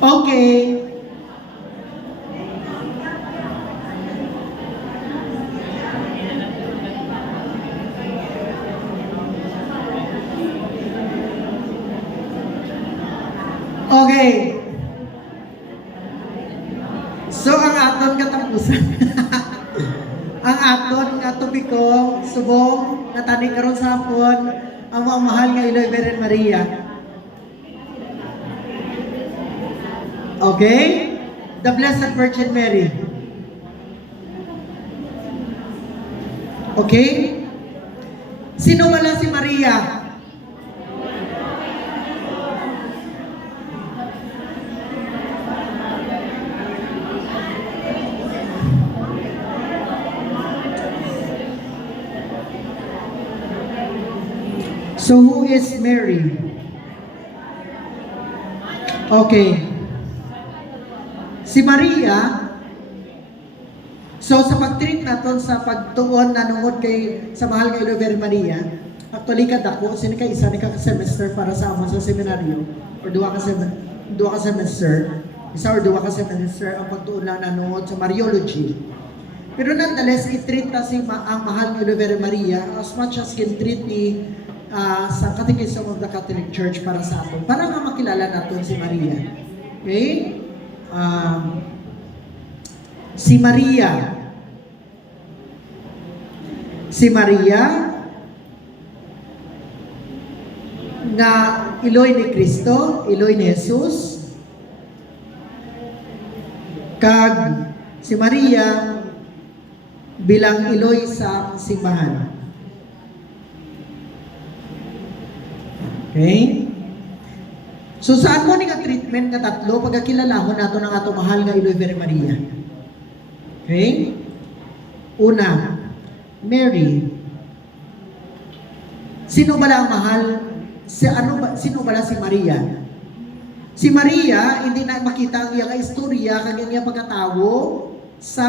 Okay. Okay. So, ang aton katapusan. Ang aton nga tubiko, subong, natani karon sa hapon, ang mga mahal nga Iloy Virgen Maria. Okay? The Blessed Virgin Mary. Okay? Sino wala si Maria? So who is Mary? Okay. Si Maria, so sa pag-treat naton sa pagtuon na nungod kay sa mahal kay Iloy Virgen Maria, actually kad ako sini kay isa ni ka semester para sa amon sa seminaryo or duha ka semester, isa or duha ka semester ang pagtuon lang na nungod sa Mariology. Pero nonetheless, i-treat na ang mahal kay Iloy Virgen Maria as much as kin-treat ni sa Catechism of the Catholic Church para sa aton, para nga makilala natin si Maria. Okay? Si Maria nga Iloy ni Cristo, Iloy ni Jesus, kag si Maria bilang Iloy sa simbahan. Okay? So saan mo ni nga treatment nga tatlo pagkakilalahon nato ng ato mahal nga Iloy Virgen Maria? Okay? Una, Mary. Sino bala ang mahal? Sino bala si Maria? Si Maria, hindi na makita ang iyang istorya kag iyang pagkatawo sa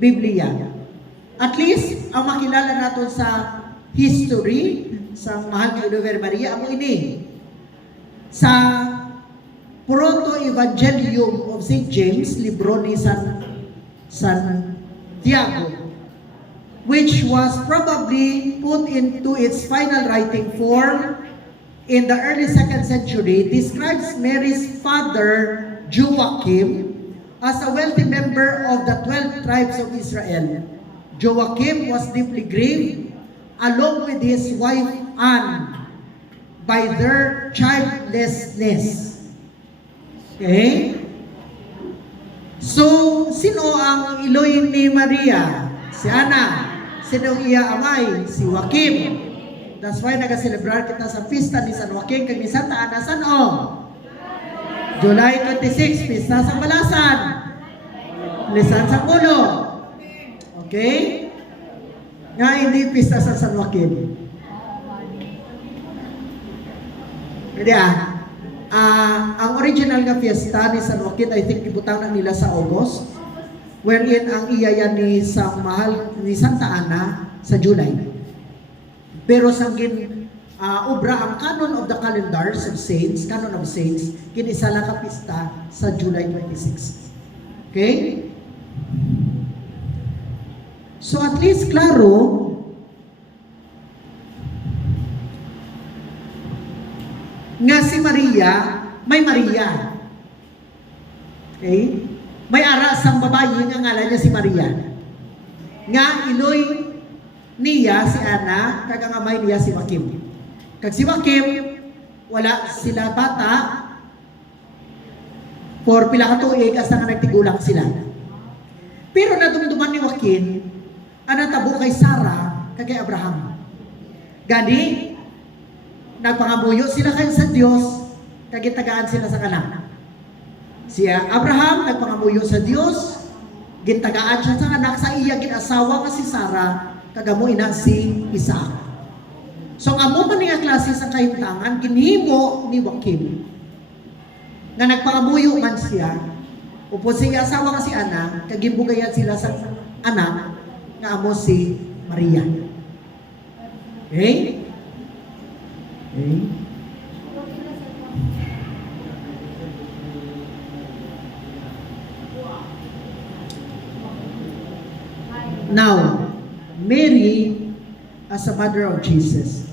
Biblia. At least ang makilala naton sa history sa mahal nga Iloy Virgen Maria amo ini sa Proto-Evangelium of St. James, libro ni San Tiago, which was probably put into its final writing form in the early 2nd century, describes Mary's father, Joachim, as a wealthy member of the 12 tribes of Israel. Joachim was deeply grieved, along with his wife Anne, by their childlessness. Okay? So, sino ang Iloy ni Maria? Si Ana. Sino iya amay? Si Joachim. That's why nag-celebrar kita sa pista ni San Joaquin kag ni Santa Ana. San o? July 26, pista sa Balasan. Lisan sa Pulo. Okay? Nga hindi pista sa San Joaquin. Hindi ang original nga fiesta ni San Joaquin, I think ibutang na nila sa August, wherein ang iyaya ni sa mahal ni Santa Ana sa July. Pero sanggin obra ang canon of the calendars of saints, canon of saints, kinisala ka pista sa July 26. Okay? So at least klaro nga si Maria, may Maria. Okay? May aras ang babae nga ngalan niya si Maria. Nga Iloy niya si Ana, kag ang amay niya si Joachim. Kag si Joachim, wala sila bata for pila ka tuig as nga nagtigulang sila. Pero nadumduman ni Joachim, tabo kay Sarah kag kay Abraham. Gani, nagpangabuyo sila kayo sa Diyos, kagitagaan sila sa kanak. Si Abraham nagpangabuyo sa Diyos, gintagaan siya sa anak, sa iya ginasawa nga si Sarah, kagamo ina si Isaac. So amo man nga klase sa kahimtangan, ginhimo ni Joachim, nga nagpangabuyo man siya, upo siya asawa nga si Ana, kagimbugayan sila sa anak, nga amo si Maria. Okay? Okay. Now, Mary as a mother of Jesus.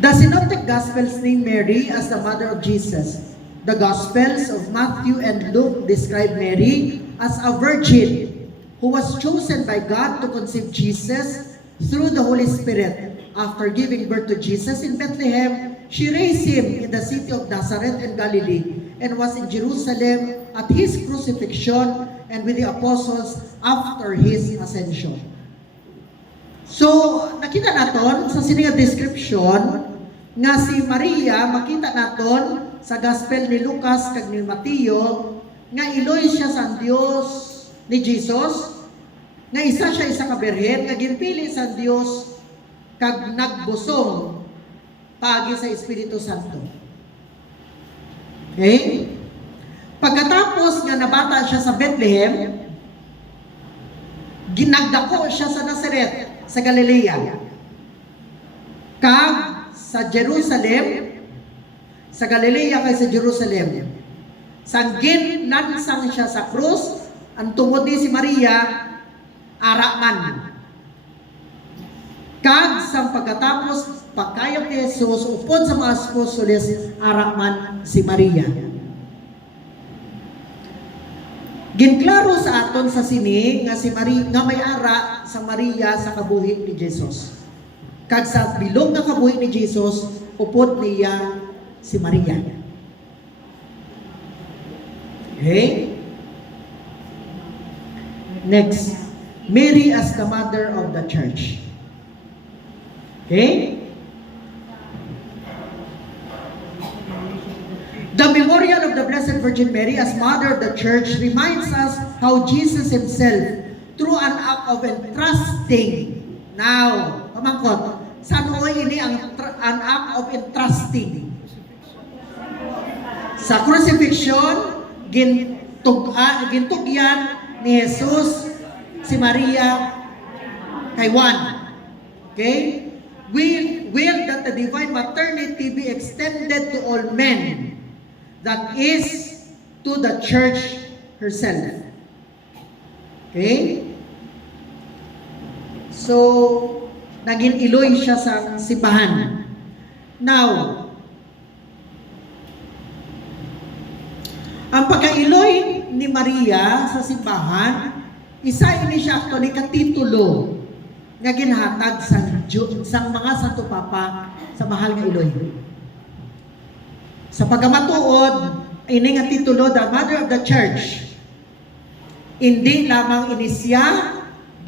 The Synoptic Gospels name Mary as the mother of Jesus. The Gospels of Matthew and Luke describe Mary as a virgin who was chosen by God to conceive Jesus through the Holy Spirit. After giving birth to Jesus in Bethlehem, she raised him in the city of Nazareth in Galilee and was in Jerusalem at his crucifixion and with the apostles after his ascension. So, nakita naton sa sininga description nga si Maria, makita naton sa Gospel ni Lucas kag ni Mateo nga iloy siya sa Dios ni Jesus, nga isa ka birhen, nga ginpili sa Dios kag nagbusong pagi sa Espiritu Santo. Okay? Pagkatapos nga nabata siya sa Bethlehem, ginagdako siya sa Nazareth, sa Galilea. Kag sa Jerusalem, sa Galilea kay sa Jerusalem. Sanggin lansang siya sa krus, ang tungod ni si Maria, araman. Kag sa pagkatapos, pagkayot ni Jesus, upod sa mga apostoles, araman si Maria. Ginklaro sa aton sa sini nga si Maria nga may ara sa Maria sa kabuhi ni Jesus. Kag sa bilog nga kabuhi ni Jesus, upod niya si Maria. Okay? Next, Mary as the mother of the church. Okay? The memorial of the Blessed Virgin Mary as Mother of the Church reminds us how Jesus Himself, through an act of entrusting, now, pamangkot, saan mo ini an act of entrusting? Sa crucifixion, gintugyan ni Jesus si Maria kay Juan. Okay? Will that the divine maternity be extended to all men, that is, to the church herself. Okay? So, naging iloy siya sa simbahan. Now, ang pagkailoy ni Maria sa simbahan, isa ini siya actually katitulo nga ginhatag sa mga Santo Papa sa mahal nga iloy. Sa pagkamatuod, ini nga titulo, the Mother of the Church, hindi lamang inisya,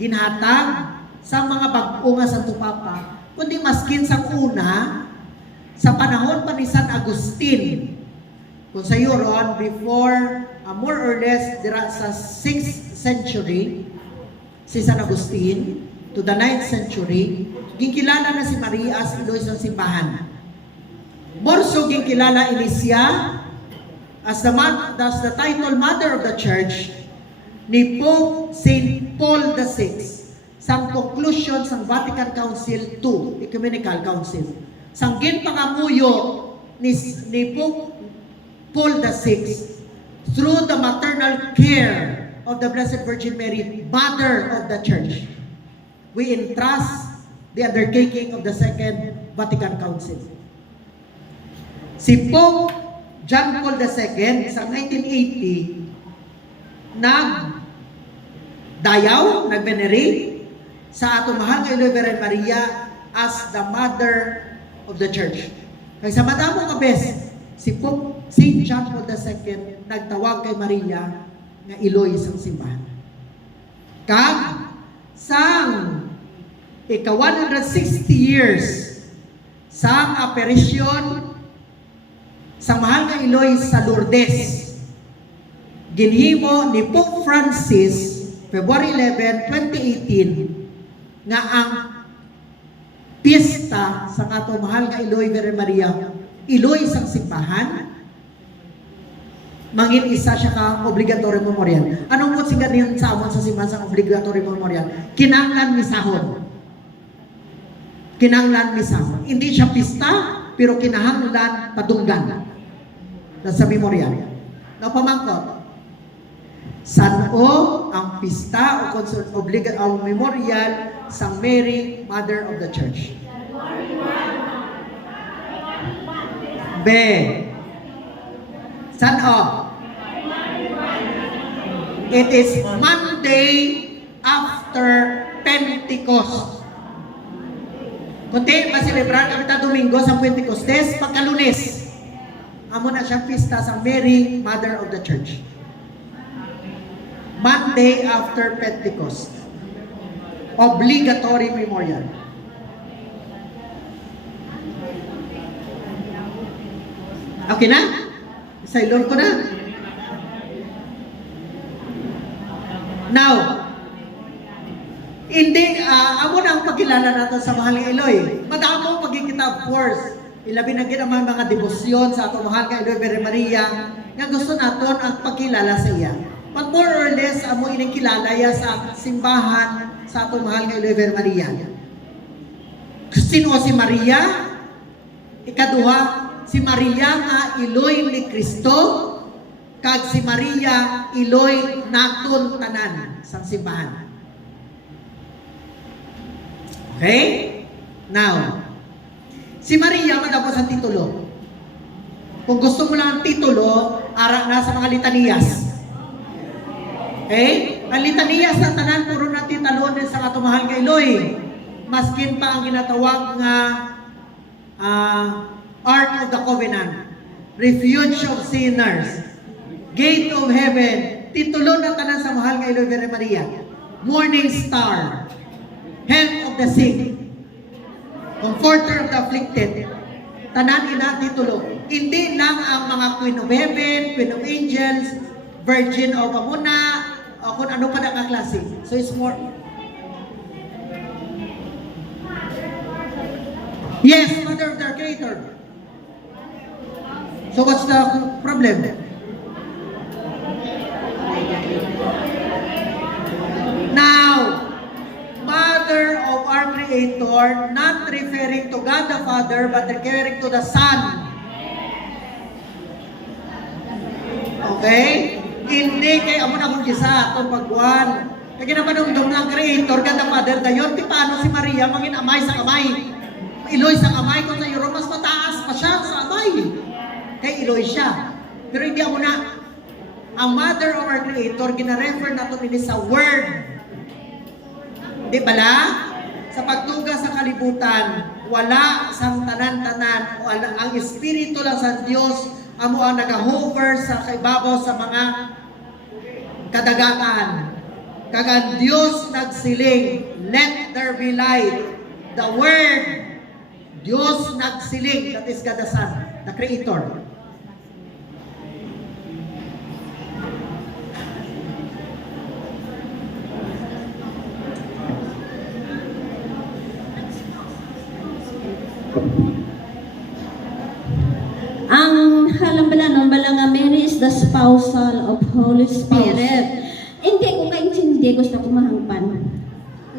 ginhatag sa mga bag-o nga Santo Papa, kundi maskin sa una, sa panahon pa ni San Agustin, kung sa Euron, before, more or less, dira sa 6th century, si San Agustin, to the 9th century, ginkilala na si Maria as iloy sa simbahan. Borso ginkilala ini siya as the title Mother of the Church ni Pope St. Paul VI sa conclusion sa Vatican Council II, Ecumenical Council. Sanggin pangamuyo ni Pope Paul VI through the maternal care of the Blessed Virgin Mary, Mother of the Church. We entrust the undertaking of the Second Vatican Council. Si Pope John Paul II sa 1980 nag-venerate sa ato mahal nga Virgin Maria as the Mother of the Church. Kaya sa madamo nga bes, si Pope St. John Paul II nagtawag kay Maria nga iloy sang simbahan. Kag sang ika-160 years sang apparition sa mahal nga iloy sa Lourdes, ginhimo ni Pope Francis February 11, 2018 nga ang piyesta sa ato mahal nga iloy Virgin Maria, iloy sang simbahan, mangin isa siya ka obligatory memorial. Anong mo singa niyan sa amon sa simbahan sa obligatory memorial? Kinahanglan misahon. Kinahanglan misahon. Hindi siya pista, pero kinahanglan padunggan sa memorial. Now, pamangkot, San-o ang pista o ang memorial sang Mary, Mother of the Church. B. San-o? It is Monday after Pentecost. Kunti, maselebrar kami ta Domingo sa Pentecostes, pagka-Lunes. Amo na siyang pista sa Mary, Mother of the Church. Monday after Pentecost. Obligatory memorial. Okay na? Sailor ko na. Now, hindi, amo na ang pagkilala natin sa mahal nga Eloy. Madamo pagkikita, of course. Ilabi na ginaman mga debosyon sa atong mahal nga Eloy Virgen Maria. Nga gusto naton ang pagkilala sa iya. But more or less, amo ining kilala ya sa simbahan sa atong mahal nga Eloy Virgen Maria. Sino si Maria? Ikaduha, si Maria nga Iloy ni Kristo, kag si Maria Iloy naton tanan sa simbahan. Okay? Now, si Maria matapos ang titulo. Kung gusto mo lang ang titulo, ara na sa mga litaniyas. Okay? Ang litaniyas sa tanan, puro natin talunin sa katumahal nga Eloy. Maskin pa ang ginatawag nga Ark of the Covenant, Refuge of Sinners, Gate of Heaven, titulo na tanan sa mahal nga Eloy Virgen Maria. Morning Star, Help of the Sick, Comforter of the Afflicted, tanan ina titulo. Hindi lang ang mga Queen of Heaven, Queen of Angels, Virgin of Amuna, o kung ano pa na kaklase. So it's more. Yes, Mother of the Creator. So what's the problem? Now, Mother of our Creator, not referring to God the Father, but referring to the Son. Okay? Hindi kay amo na kung gisa itong pagkuhan. Kaya ginapanungdom ng Creator, God the Father, dayon, di paano si Maria mangin amay sa kamay? Iloy sa kamay, kung sa Euro, mas mataas pa siya sa amay. Kay Iloy siya. Pero hindi amo na. Ang Mother of our Creator, gina-refer na ito sa Word. Di bala? Sa pagtuga sa kalibutan, wala sang tanan-tanan, ang Espiritu lang sa Diyos, amo ang nag-hover sa kaibabaw sa mga kadagatan. Kag ang Diyos nagsiling, let there be light. The Word, Diyos nagsiling, that is God the Son, the Creator. Ang halambalan nga Mary is the spousal of Holy Spirit. Hindi ko kaintindi, gusto ko mahangpan.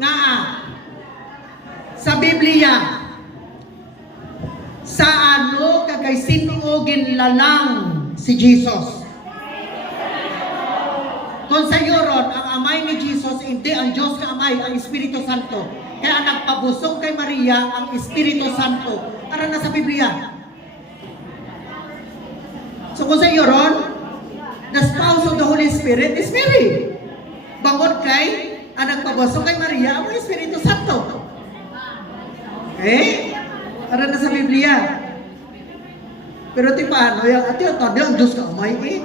Nga, sa Biblia, sa ano kagay sinugin lalang si Jesus. Kung sa Euron, ang amay ni Jesus, hindi ang Diyos na amay, ang Espiritu Santo. Kaya nagpabusog kay Maria ang Espiritu Santo. Para na sa Biblia. So kung sa Euron, the spouse of the Holy Spirit is Mary. Bangod kay, ang nagpabusog kay Maria ang Espiritu Santo. Okay? Para na sa Biblia. Pero ti paano yung ang Diyos ka umay eh.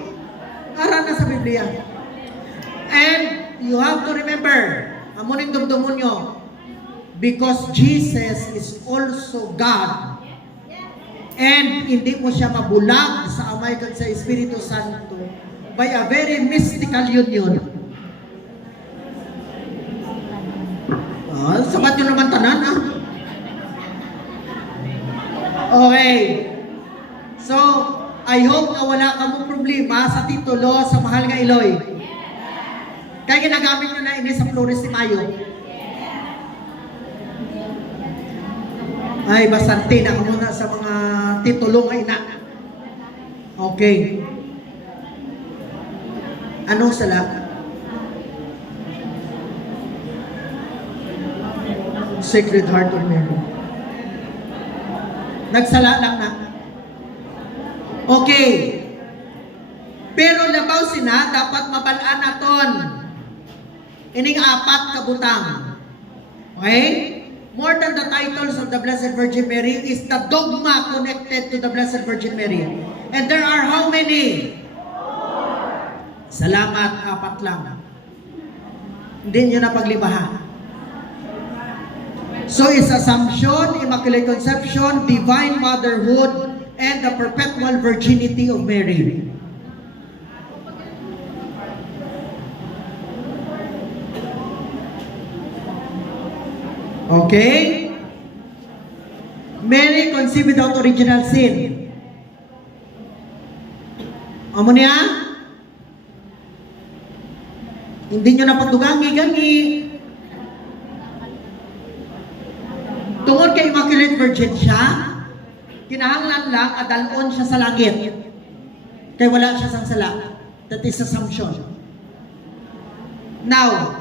Para na sa Biblia. And you have to remember, amunin dumdumun nyo, because Jesus is also God. And hindi mo siya mabulag sa amay kag sa Espiritu Santo by a very mystical union. Sabat nyo naman tanan Okay. So, I hope na wala ka mong problema sa titulo sa mahal nga Eloy. Kaya ginagamit nyo na ini sa Flores de Mayo. Ay, bastante na ka muna sa mga titulo nga ina. Okay. Anong sala? Sacred Heart of Mary. Nagsala lang na. Okay. Pero labaw sina, dapat mabalaan naton. Ining apat kabutang. Okay? More than the titles of the Blessed Virgin Mary is the dogma connected to the Blessed Virgin Mary. And there are how many? Salamat, apat lang. Hindi nyo na paglibahan. So it's Assumption, Immaculate Conception, Divine Motherhood, and the Perpetual Virginity of Mary. Okay? Mary conceived without original sin. Amo niya? Hindi nyo na pagdugangi-gangi. Tungod kay Immaculate Virgin siya, kinahanglan lang adalon siya sa langit. Kay wala siya sang sala. That is assumption. Now,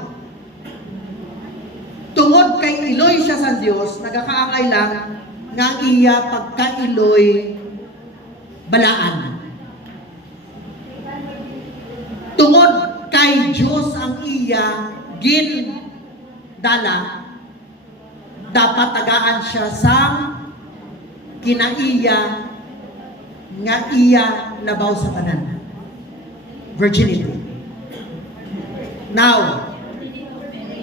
tungod kay iloy siya sa Dios, nagakaangay lang nga iya pagkailoy balaan. Tungod kay Diyos ang iya gindala, dapat tagaan siya sa kinaiya nga iya labaw sa tanan. Virginity. Now,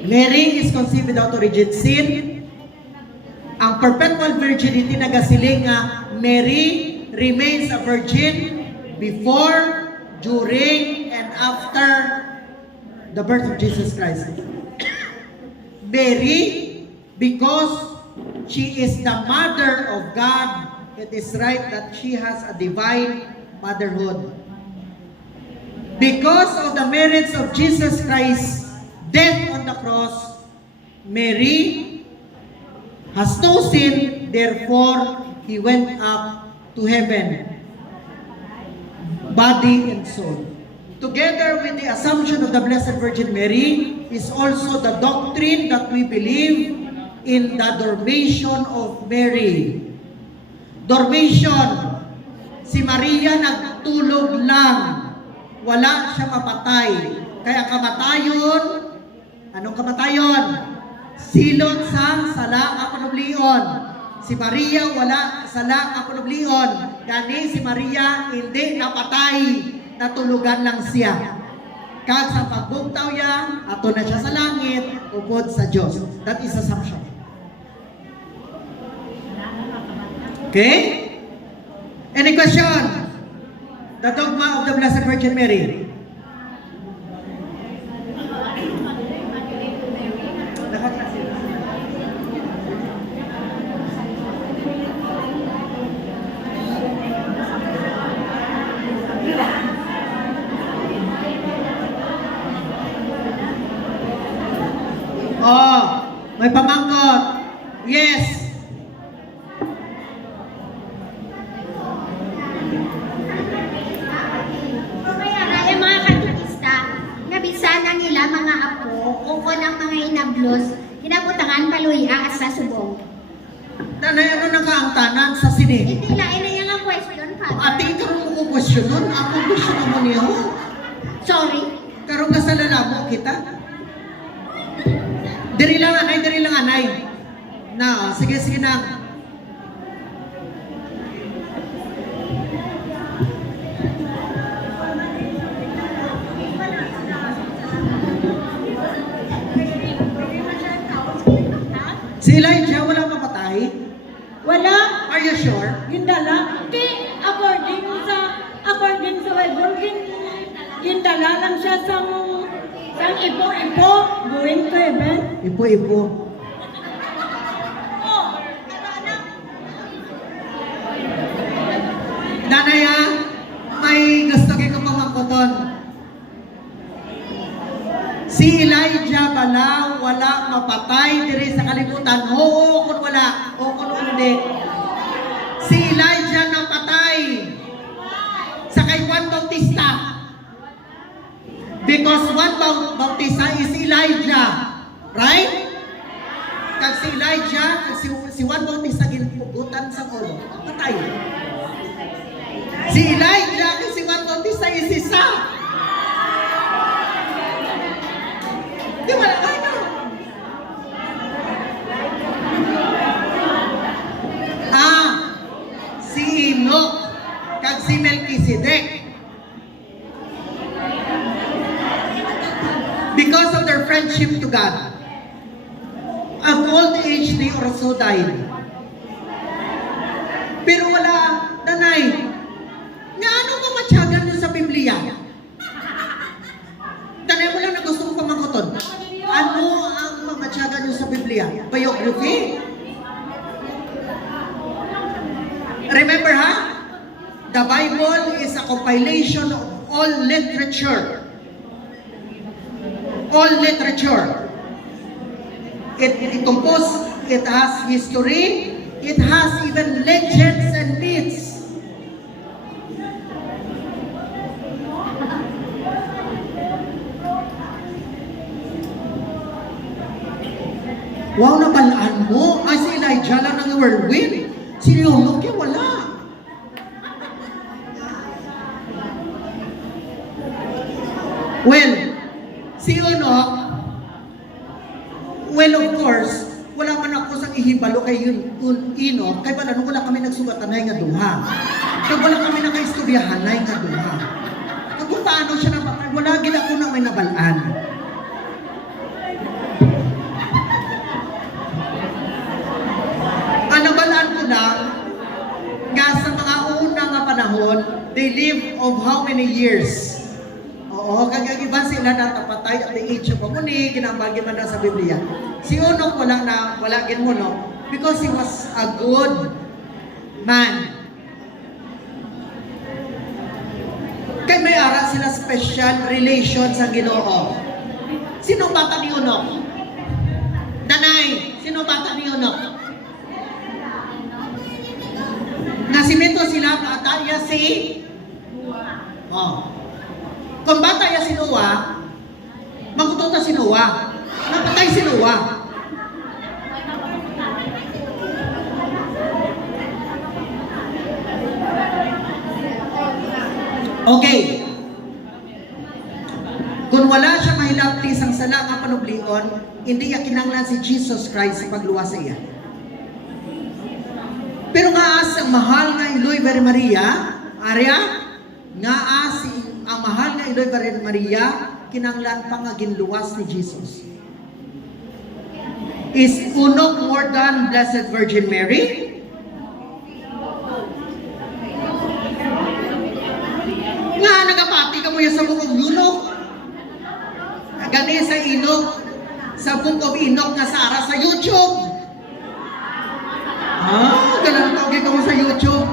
Mary is conceived without original sin. Ang perpetual virginity nagasiling nga Mary remains a virgin before, during, and after the birth of Jesus Christ. Mary, because she is the mother of God, it is right that she has a divine motherhood. Because of the merits of Jesus Christ's death on the cross, Mary has no sin, therefore he went up to heaven, body and soul. Together with the assumption of the Blessed Virgin Mary is also the doctrine that we believe in the dormition of Mary. Dormition, si Maria nagtulog lang, wala siya mapatay. Kaya kamatayon, anong kamatayon? Silot sang sala kapanublion. Si Maria wala sala kapanublion. Gani si Maria hindi napatay, natulugan lang siya. Kag sa pagbugtaw niya, ato na siya sa langit, upod sa Diyos. That is assumption. Okay? Any question? The dogma of the Blessed Virgin Mary. Oh, may pamangkot. Yes. Mga apo o ko ng mga inablos, kinabutangan paluya sa subong. Nanay, ano nakaangtanan sa sini? Hindi lain na yung question, Father. Ate, karong ko question nun. Ako question naman niyo. Sorry. Karong kasalala mo kita. Diri lang anay. Na, sige na. Si Elijah, wala mapatay? Wala. Are you sure? Yung dala. Di, according sa Bible, yung dala lang siya sang ipo-ipo, going to heaven. Ipo. Nanaya, may gusto kayo pamangkoton. Si Elijah bala wala mapatay diri sa kalibutan. Oo, kung wala. O kung hindi. Si Elijah napatay sa kay Juan Bautista. Because Juan Bautista is Elijah. Right? kag si Elijah, kag si Juan Bautista ginpugutan sa ulo. Patay. Si Elijah kag si Juan Bautista is isa. Di wala kayo. Si Enoch kag si Melchizedek. Because of their friendship to God, of old age they also died. Pero wala, nanay, nga ano ba matyagan nyo sa Biblia? Tanay mo lang na gusto ko pamanguton. Ano ang mamatyagan nyo sa Biblia? Biography? Remember ha? The Bible is a compilation of all literature. All literature. It composed, it has history, it has even legends and myths. Wow, nabalaan mo. Ay, si Elijah lang ng whirlwind. Si Enoch, wala. Well, si Enoch, well, of course, wala man ako sa ihibalo kay Enoch, kay wala, wala kami nagsugatanay nga duha. Kaya wala kami nakaistoryahanay nga duha. Kung paano siya napatay, wala gid ako na may nabalaan. Ang nabalaan ko lang, nga sa mga unang nga panahon, they live of how many years? Oo, kagagiba sila natapatay at the age of Amuni, ginambagin man na sa Biblia. Si Enoch wala gin mo, no? Because he was a good man. Kaya may ara sila special relation sa Ginoo. Sino bata ni Enoch? Nanay, sino bata ni Enoch? Nasimento sila, bata niya si... Oh. Kung bata niya si Noah, magkutunta si Noah. Napatay si Noah. Okay. Kung wala siya mahilapti sang sala nga panublion, hindi niya kinanglan si Jesus Christ sa pagluwas sa iya. Pero nga as ang mahal nga Iloy Virgen Maria, Arya, nga as ang mahal nga Iloy Virgen Maria, kinanglan pa nga ginluwas ni Jesus. Is Enoch more than Blessed Virgin Mary? Nga, nagapati ka mo yung sa Book of Enoch. Gani sa Enoch, sa Book of Enoch nga Sara sa YouTube. Ganun togi ka mo sa YouTube.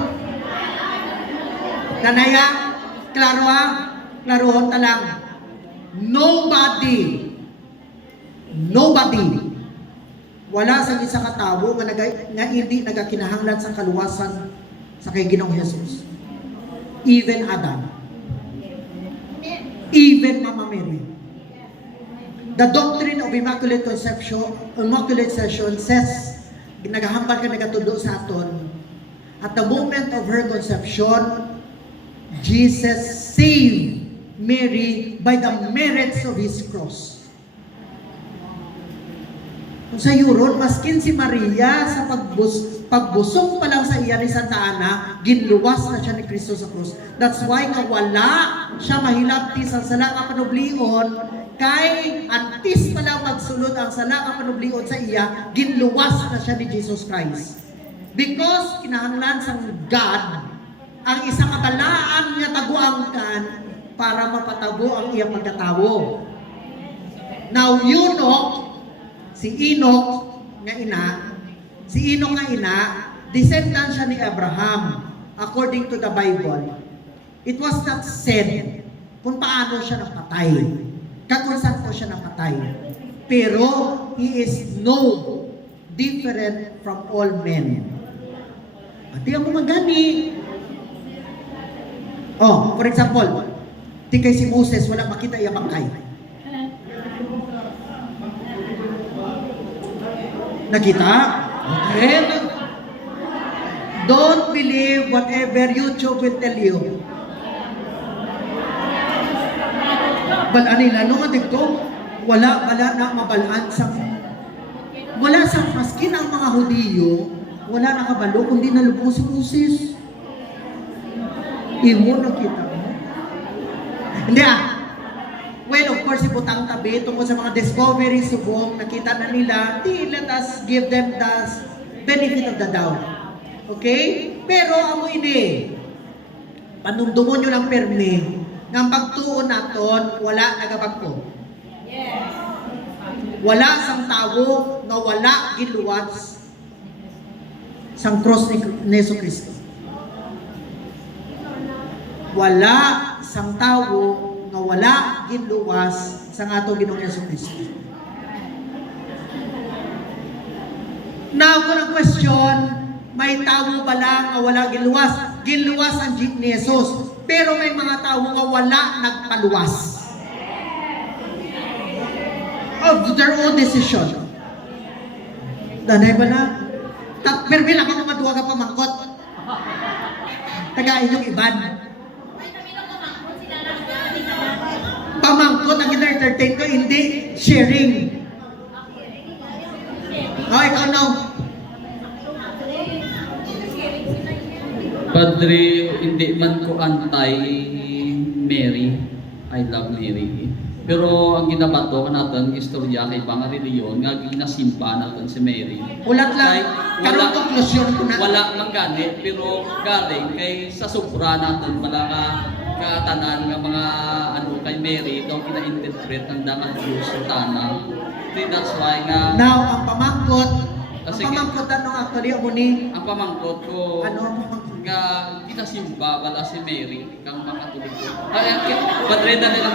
Nanaya, klaro klarohon ta lang. Nobody, wala sa isa katawo nga hindi nagakinahanglan sa kaluwasan sa kay Ginoong Jesus. Even Adam. Even Mama Mary. The doctrine of Immaculate Conception says, nagahambal ka nagatulo sa aton, at the moment of her conception, Jesus saved Mary by the merits of His cross. Kung sa Euron, maskin si Maria sa pagbusog pa lang sa iya ni Santa Ana, ginluwas na siya ni Kristo sa krus. That's why nga wala siya mahilapti sa sala nga panublion, kay antis pa lang magsulod ang sala nga panublion sa iya, ginluwas na siya ni Jesus Christ. Because kinahanglan sang God ang isang kabalaan nga taguangkan para mapatabo ang iyang pagkatawo. Now, si Enoch nga ina, descendant siya ni Abraham according to the Bible. It was not said kung paano siya napatay, kung saan po siya napatay. Pero he is no different from all men. At mo magani. For example, kay si Moses, wala makita iya bangkay. Nakita? Okay. Don't believe whatever YouTube will tell you. Balaan nila, no nga dito, wala na mabalaan sa maskin ang mga Hudiyo, wala na kabalo, kundi nalubos-usis. Imo nakita mo? Hindi Well, of course, ibutang tabi tungkol sa mga discovery, subong, nakita na nila, let us give them the benefit of the doubt. Okay? Pero amo ini, panumdumon nyo lang permi, nga pagtuon naton, wala nagabagko. Yes. Wala sang tawo nga wala giluwas sang cross ni Yesu Cristo. Wala sang tawo nga wala giluwas sang atong Ginoong Yesu Cristo. Now, kung ang question, may tawo ba lang nga wala giluwas? Giluwas ang ni Jesus. Pero may mga tawo nga wala nagpaluwas. Of their own decision. Danay ba na? Pero bilang ako maduwa ka pamangkot. Taga inyong iban. Pamangkot ang ina-entertain ko, hindi sharing. Ikaw no. Padre, hindi man ko anti-Mary. I love Mary. Pero ang ginabato natin, istorya kay mga reliyon, nga ginasimba natin si Mary. Ulat lang. Karong konklusyon ko na. Wala man gani, pero galing kay sa sobra natin, wala ka katanan nga mga kay Mary, daw kina-interpret ng dapat Diyos sa tanang. That's why nga... Now, ang pamangkot, Sige. actually, ako ni, Ang pamangkot ko, ano ang pamangkot? nga kinasimba wala si Mary kang makatulig ko. Kaya padre dali lang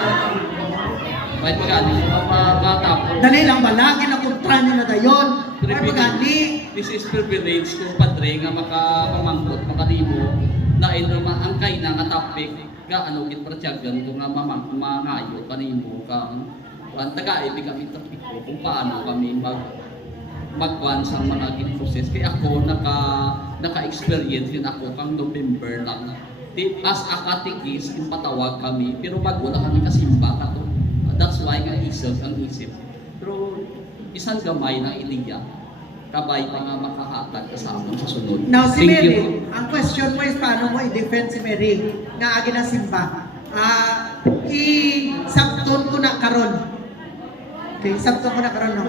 may pagani matapos. Dali lang ba? Lagi na kontra nyo na dayon. Ay pagani. This is privilege ko padre nga makapamangkot makalimo na naman ang kay na nga topic nga ano git pratsyagan ko nga mangayo kanimo kang taga-ibig kami topic ko kung paano kami magkuhan sa mga gin-process. Kaya ako naka-experience yun ako kang November lang. As a katikis, patawag kami, pero bago na kami kasimba ka to. That's why nga isip ang isip. Pero isang gamay ng Iliya, kabay pa nga makahatag ka sa akin sa sunod. Now si Thank Mary, you. ang question mo is paano mo i-defend si Mary nga agi na simba. I-sabton ko na karon. Okay, sabton ko na karon no.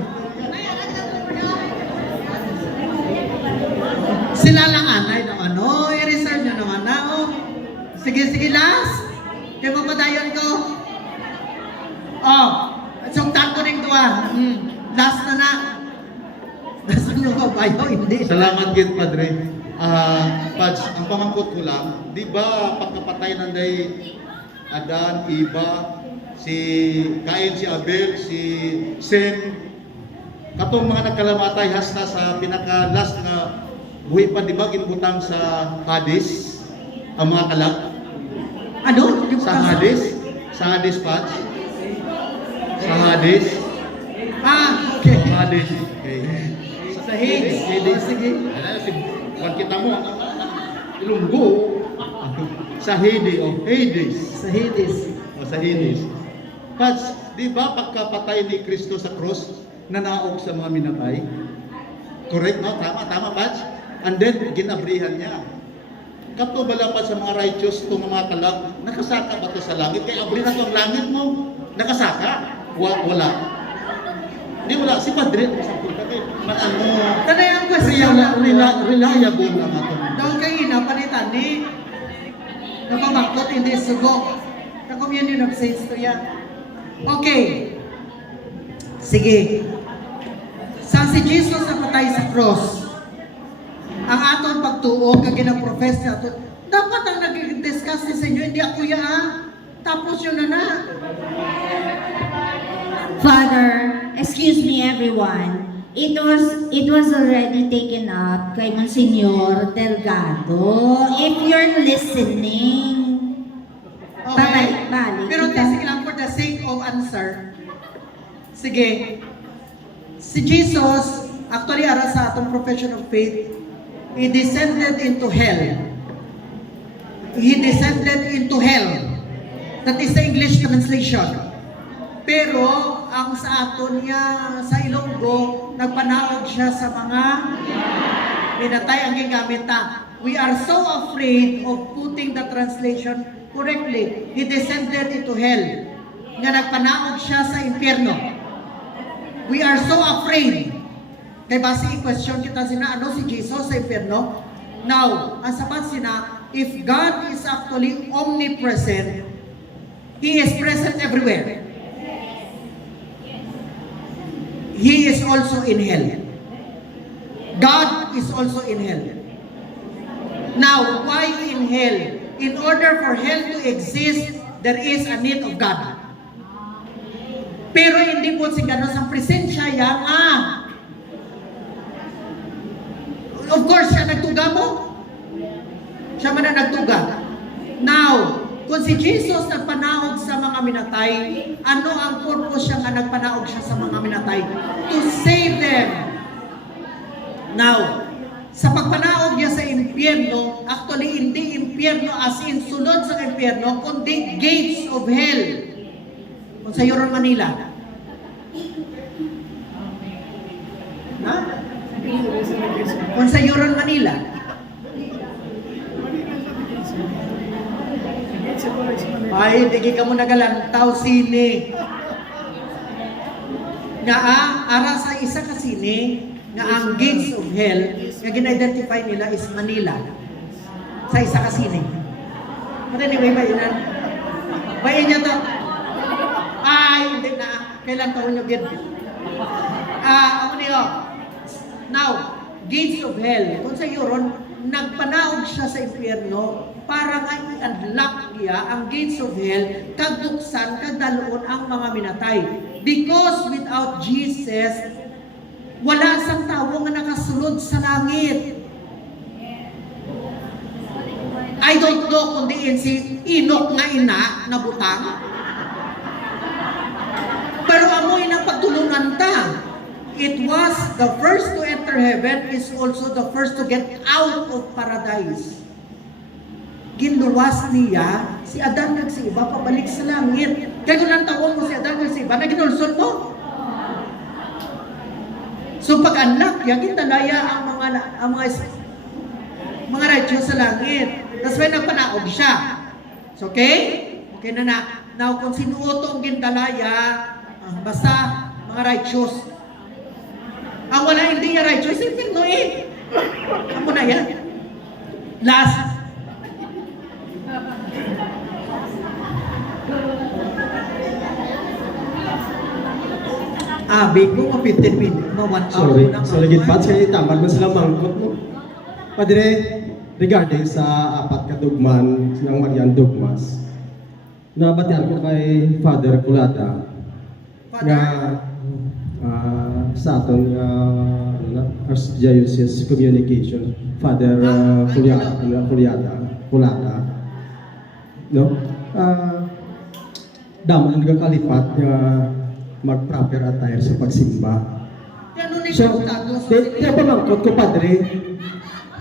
Sila lang anay no ano, i-reserve nyo naman na oh. Sige last. Kaya mapadayon ko. Oh, sungtan ko rin duwa. Last na. Last na ko bayo, hindi. Salamat gid Padre. Pads, ang pamangkot ko lang, di ba pagkapatay ng day Adan, Eva, si Cain, si Abel, si Sem, katong mga nagkalamatay hasta sa pinaka-last na buhi pa, di ba ginbutang sa Hades, ang mga kalak? Ano? Sa Hades? Sa Hades, Pads? Sa Hades? Okay. Hades. Okay. Sa Hades. Sige. Kung kita mo, Ilunggo, sa Hades, Hades. Sa Hades. Sa Hades. Pads, di ba pagkapatay ni Kristo sa cross, nanaog sa mga minatay? Correct, no? Tama, Pads? And then, ginabrihan niya. Kato bala pa sa mga righteous, itong mga kalag, nakasaka ba ito sa langit? Kaya abri na ito ang langit mo, nakasaka? Wala. Hindi wala. Si Padre, Tanay ang question na reliable ang ato. daw kayo napalitan ni napamangkot hindi sugo. The communion of saints to yan. Okay. Sige. Sa si Jesus na patay sa cross, ang aton pagtuo, kag ginaprofess niya ato, dapat ang nag-discuss sa inyo, hindi ako yan. Tapos yun na. Father, excuse me everyone. It was already taken up kay Monsignor Delgado. If you're listening, Okay. balik. Pero sige lang for the sake of answer. Sige. Si Jesus, Actually, ara sa atong profession of faith, He descended into hell. He descended into hell. That is the English translation. Pero, ang sa aton niya, sa Ilonggo, nagpanawag siya sa mga pinatay ang gigamit ta. We are so afraid of putting the translation correctly. He descended into hell. Nga nagpanawag siya sa impyerno. We are so afraid. Kaya basi i-question kita sina, ano si Jesus sa impyerno? Now, ang sapat sina, if God is actually omnipresent, He is present everywhere. He is also in hell. God is also in hell. Now, why in hell? In order for hell to exist, there is a need of God. Pero hindi po si ganos ang presensya yan, of course, siya nagtuga mo. Siya man na nagtuga. Now, kung si Jesus nagpanaog sa mga minatay, ano ang purpose siya nga nagpanaog siya sa mga minatay? To save them. Now, sa pagpanaog niya sa impyerno, actually hindi impyerno as in sulod sa impyerno, kundi gates of hell. Kung sa Euron Manila. Na? Kung sa Euron Manila. Ay, hindi ka mo nagalantaw sini. Nga ara sa isa ka sini, nga ang gates of hell, nga gina-identify nila is Manila. Sa isa ka sini. Pero anyway, bayanan. Bayan niya to. Ay, hindi na. Kailan taon nyo gid? Ako niyo. Now, gates of hell. Kung sa Euron, nagpanaog siya sa impyerno para nga i-unlock niya ang gates of hell, kagduksan, kagdaloon ang mga minatay. Because without Jesus, wala sang tao nga nakasulod sa langit. I don't know kung diin si Enoch nga ina na butang. Pero amoy ng pagtulungan ta. It was the first to enter heaven is also the first to get out of paradise. Ginluwas niya, si Adan nagsiiba, pabalik sa langit. Kaya kung nang tawag mo si Adan nagsiiba, na ginulsol mo. So pag anak, yan gintalaya ang mga righteous sa langit. That's why nagpanaog siya. So, okay? Okay na na. Now, kung sinuotong gintalaya, basta mga righteous. Ang wala hindi niya righteous, impirno eh. Ako na yan. Last. Bigo mo 15 minutes, mo 1 hour. Sorry, sa lagit pa, siya itamad mo sila mangkot mo. Padre, regarding sa apat ka dugman ng Marian Dugmas, nabatian ko kay Father Culata nga sa aton Archdiocese Communication, Father Culata, no? Damo na nagkakalipat nga mag-proper attire sa pagsimba. So, kaya pamangkot ko, Padre,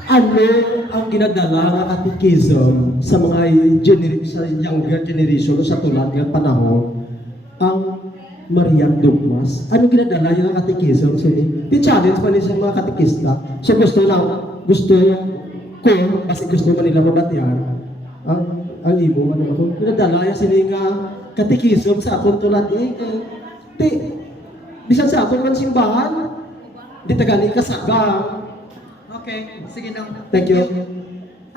ano ang ginadala nga catechism sa mga sa younger generation o sa tulad ng panahon ang Marian Dugmas? Ano ginadala yung catechism? So, di-challenge pa niya sa mga katekista. So, gusto ko, kasi gusto man nila mabatihan, ang ibo man ako. Ginadala yung sila nga catechism sa akong tulad bisan sa akong man simbahan, di tagali kasagang. Okay, sige na. Thank you.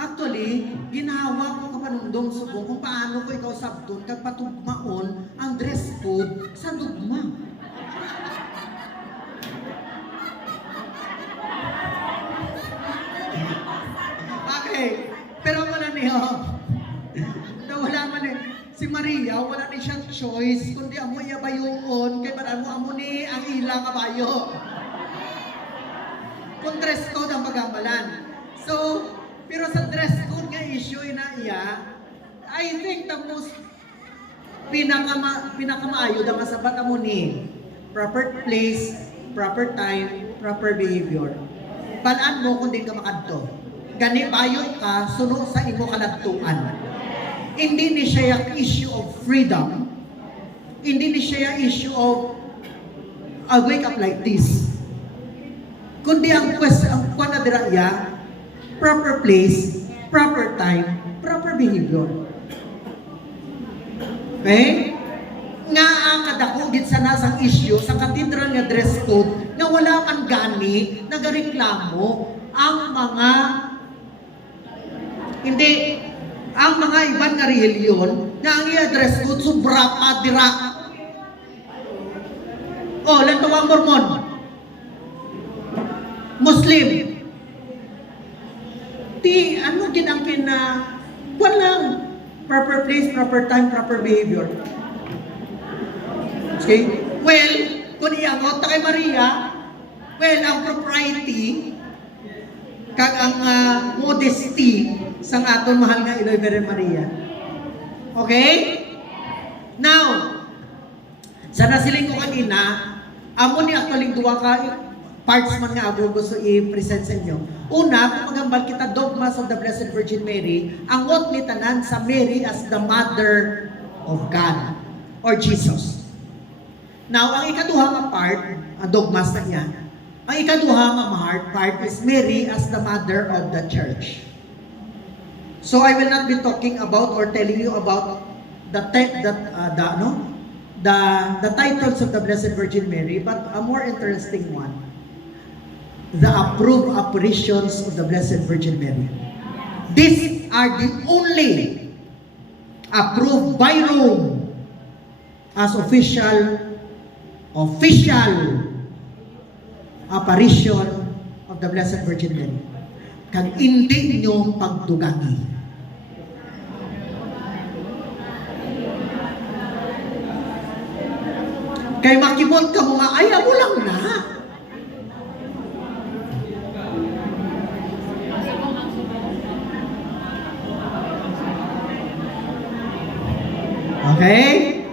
Actually, ginawa ko kapanundong subong kung paano ko ikaw sabdon kag patugmaon ang dress code sa dugma. Okay, pero wala niyo. Wala man eh. Si Maria, wala ni siyang choice, kundi amo iya bayoon, kay para amo ni ang ilang abayo. Kung dress code ang pagambalan. So, pero sa dress code nga issue na iya, I think the most pinakamaayo da masabat amo ni proper place, proper time, proper behavior. Balaan mo kung di ka makadto. Gani bayo ka, suno sa imo kaladtuan. Hindi ni siya yung issue of freedom. Hindi ni siya yung issue of I wake up like this. Kundi ang panadira proper place, proper time, proper behavior. Okay? Nga ang kadakugit sa nasang issue sa cathedral nga dress code nga wala man gani nagareklamo ang mga ibang nga reliyon nga ang i-dress code sobra pa dira. Oh, lanto ang Mormon, Muslim. Ano gid ang walang proper place, proper time, proper behavior. Okay? Well, kung iangot ta kay Maria, well, ang propriety kag ang modesty sang aton mahal nga Iloy Virgen Maria. Okay? Now, sa nasiling ko kanina, amo ni actually duwa ka parts man nga ako gusto i-present sa inyo. Una, kung magambal kita dogmas of the Blessed Virgin Mary, ang ni tanan sa Mary as the Mother of God or Jesus. Now, ang ikaduha nga part, ang dogmas na yan, ang ikaduha nga part is Mary as the Mother of the Church. So I will not be talking about or telling you about the titles of the Blessed Virgin Mary, but a more interesting one, the approved apparitions of the Blessed Virgin Mary. These are the only approved by Rome as official apparition of the Blessed Virgin Mary. Kag hindi ninyong pagdugani. Kay makimot ka mga ayaw mo lang na. Okay?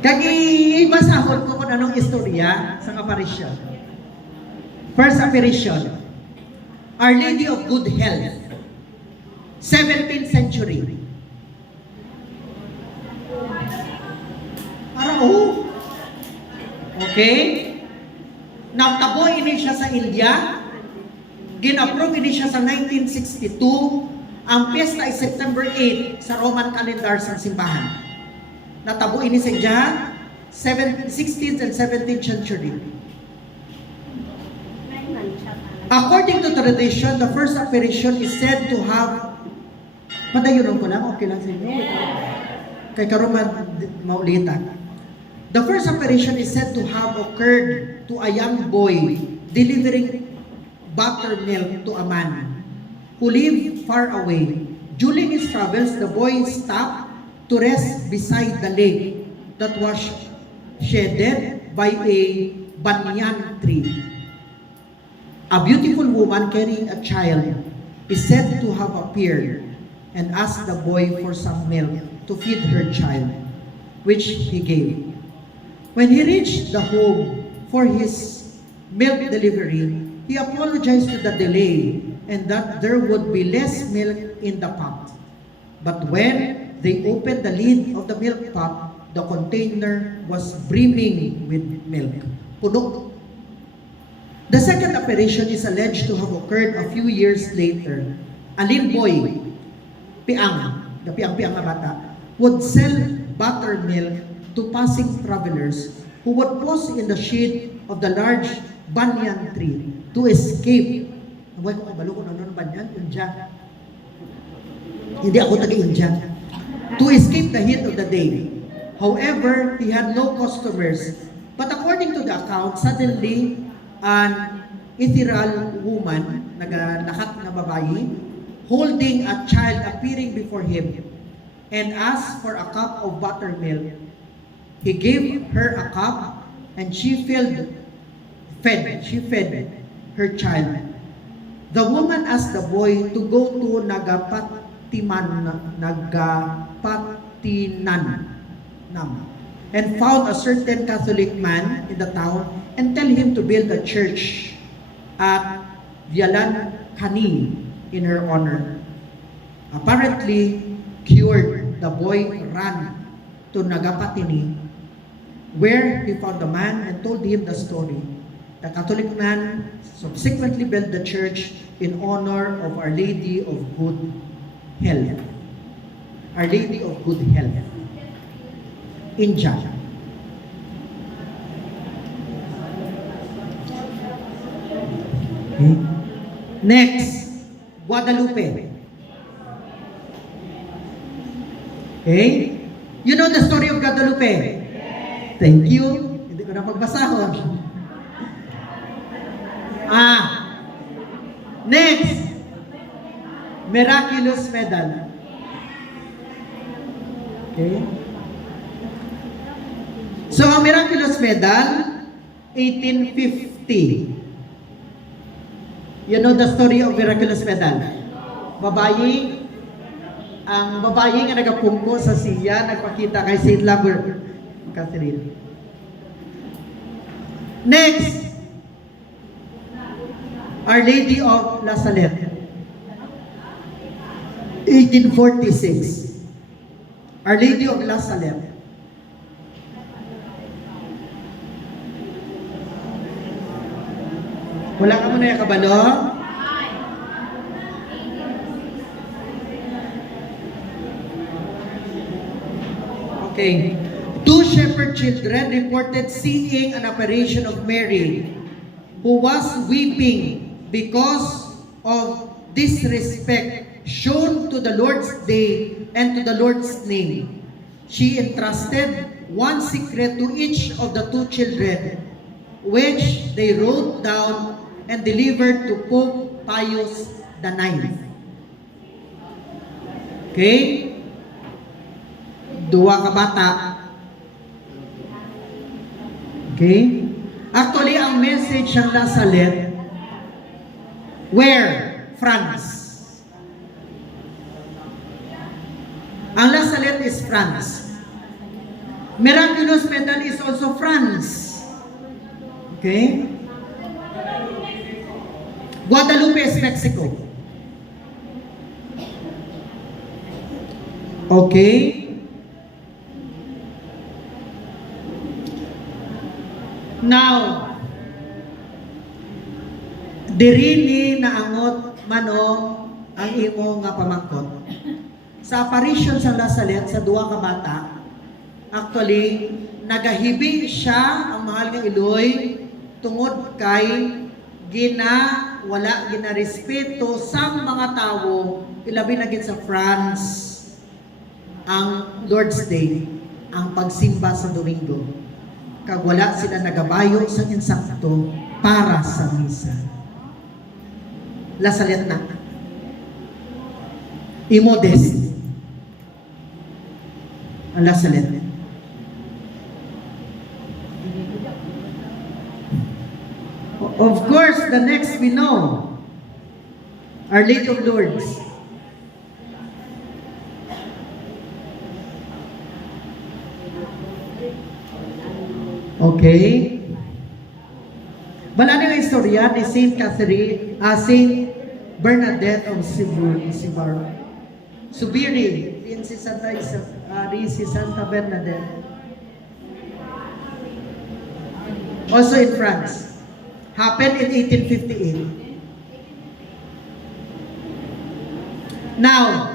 Kag ibasahon ko kung anong istorya sa apparition. First apparition, Our Lady of Good Health, 17th century. Okay? Nagtabo ini siya sa India. Gin-approve ini siya sa 1962. Ang piyesta ay September 8 sa Roman calendar sa simbahan. Natabo ini sa India, 16th and 17th century. According to tradition, the first apparition is said to have, padayon ko lang, okay lang sa inyo. Kay karuman maulitan. The first apparition is said to have occurred to a young boy delivering buttermilk to a man who lived far away. During his travels, the boy stopped to rest beside the lake that was shaded by a banyan tree. A beautiful woman carrying a child is said to have appeared and asked the boy for some milk to feed her child, which he gave. When he reached the home for his milk delivery, he apologized to the delay and that there would be less milk in the pot. But when they opened the lid of the milk pot, the container was brimming with milk. Puno. The second apparition is alleged to have occurred a few years later. A little boy, the piang-piang na bata, would sell buttermilk to passing travelers who would pause in the shade of the large banyan tree to escape. Huwag ko kabalo ko ng banyan, India. Hindi ako taga-India. To escape the heat of the day. However, he had no customers. But according to the account, suddenly, an ethereal woman, nagalakat na babae, holding a child appearing before him, and asked for a cup of buttermilk. He gave her a cup, and she fed her child. The woman asked the boy to go to Nagapatinan, and found a certain Catholic man in the town and tell him to build a church at Vialan Canin in her honor. Apparently cured, the boy ran to Nagapatini, where he found the man and told him the story. The Catholic man subsequently built the church in honor of Our Lady of Good Health. Our Lady of Good Health. India. Okay. Next, Guadalupe. Okay? You know the story of Guadalupe? Thank you. Hindi ko na pagbasahon. Next, Miraculous Medal. Okay? So, ang Miraculous Medal, 1850. You know the story of Miraculous Medal? Ang babae nga nagapungko sa siya, nagpakita kay St. Labor Catherine. Next, Our Lady of La Salette, 1846. Our Lady of La Salette. Wala ka muna yung kabalo? Okay. 2 shepherd children reported seeing an apparition of Mary, who was weeping because of disrespect shown to the Lord's day and to the Lord's name. She entrusted one secret to each of the 2 children, which they wrote down and delivered to Pope Pius IX. Okay? 2 ka bata. Okay? Actually, ang message ng La Salette, where? France. Ang La Salette is France. Miraculous Medal is also France. Okay? Guadalupe is Mexico. Okay? Now, diri ni naangot manong ang imo nga pamangkot. Sa apparition sa La Salette sa 2 ka bata, actually, nagahibing siya ang mahal nga Iloy tungod kay wala ginarespeto sa mga tao, ilabi na gid sa France, ang Lord's Day, ang pagsimba sa Domingo. Kag wala sila nagabayo sa insakto para sa misa. La Salette na. Immodest. Ang La Salette. Of course, the next we know, Our Lady of Lourdes. Okay. Bala nila istorya ni Saint Catherine, Saint Bernadette of Subiri, din si Santa Bernadette. Also in France. Happened in 1858. Now,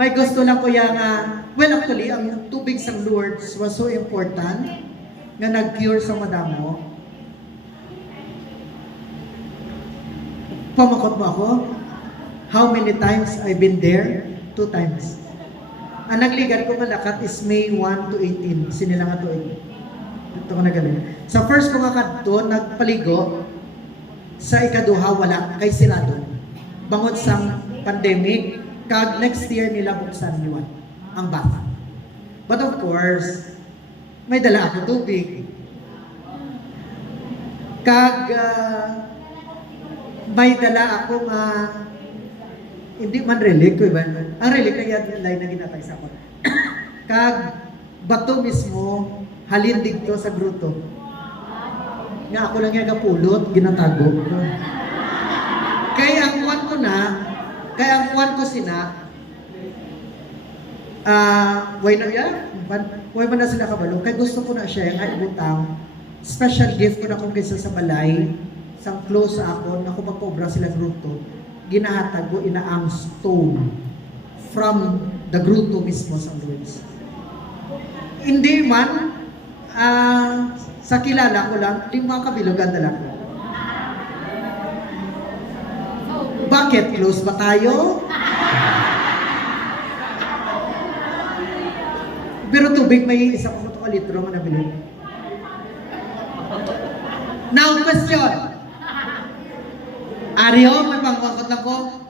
may gusto lang ko yung, well actually, ang tubig sa Lourdes was so important nga nag-cure sa madamo. Pamakot mo ako? How many times I've been there? 2 times. Ang nagligan ko malakat is May 1 to 18. Sinilang nga to 18. Ito ko na galing. Sa first ko nga kadto, nagpaligo. Sa ikaduha, wala. Kay sirado. Bangod sa pandemic, kag next year nila buksan yun. Ang bath. But of course, may dala ako tubig. Kag may dala ako hindi man relic ko iba. Ang relic na yan, line na ginatay sa ako. Kag bato mismo halin dito sa gruto. Nga ako lang yung kapulot, ginatago ko. Kaya ang kuwan ko sina, why na yan? Why man na sila kabalo? Kaya gusto ko na siya, nga ibutang, special gift ko na kung kaysa sa balay, sang close sa ako, na kung magpaobra sila gruto, ginahatag ko inaang stone from the gruto mismo sa ruins. Hindi man, sa kilala ko lang, yung mga kabilugan dala ko. Bakit? Close ba tayo? Pero tubig may isang litro mo nabili. Now, question. Aryo, may pangkakot lang ko.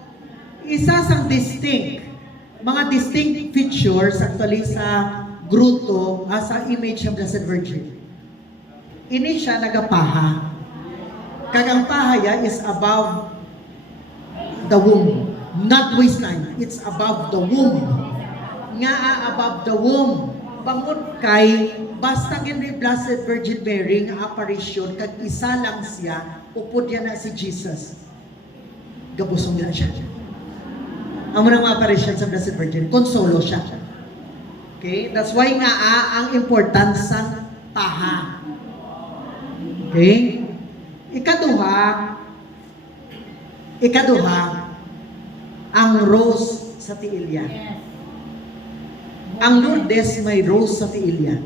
Isa sang mga distinct features actually sa gruto as a image of Blessed Virgin. Ini siya nagapaha. Kagang pahaya is above the womb, not waistline. It's above the womb. Nga above the womb. Bangod kay, basta gini Blessed Virgin Mary nga apparition, kag isa lang siya, upod yan na si Jesus. Gabusong yan siya. Ang mga apparition sa Blessed Virgin, konsolo siya. Okay? That's why nga ang importance sa paha. Okay? Ikaduha, ang rose sa tiilya. Ang Lourdes may rose sa tiilya.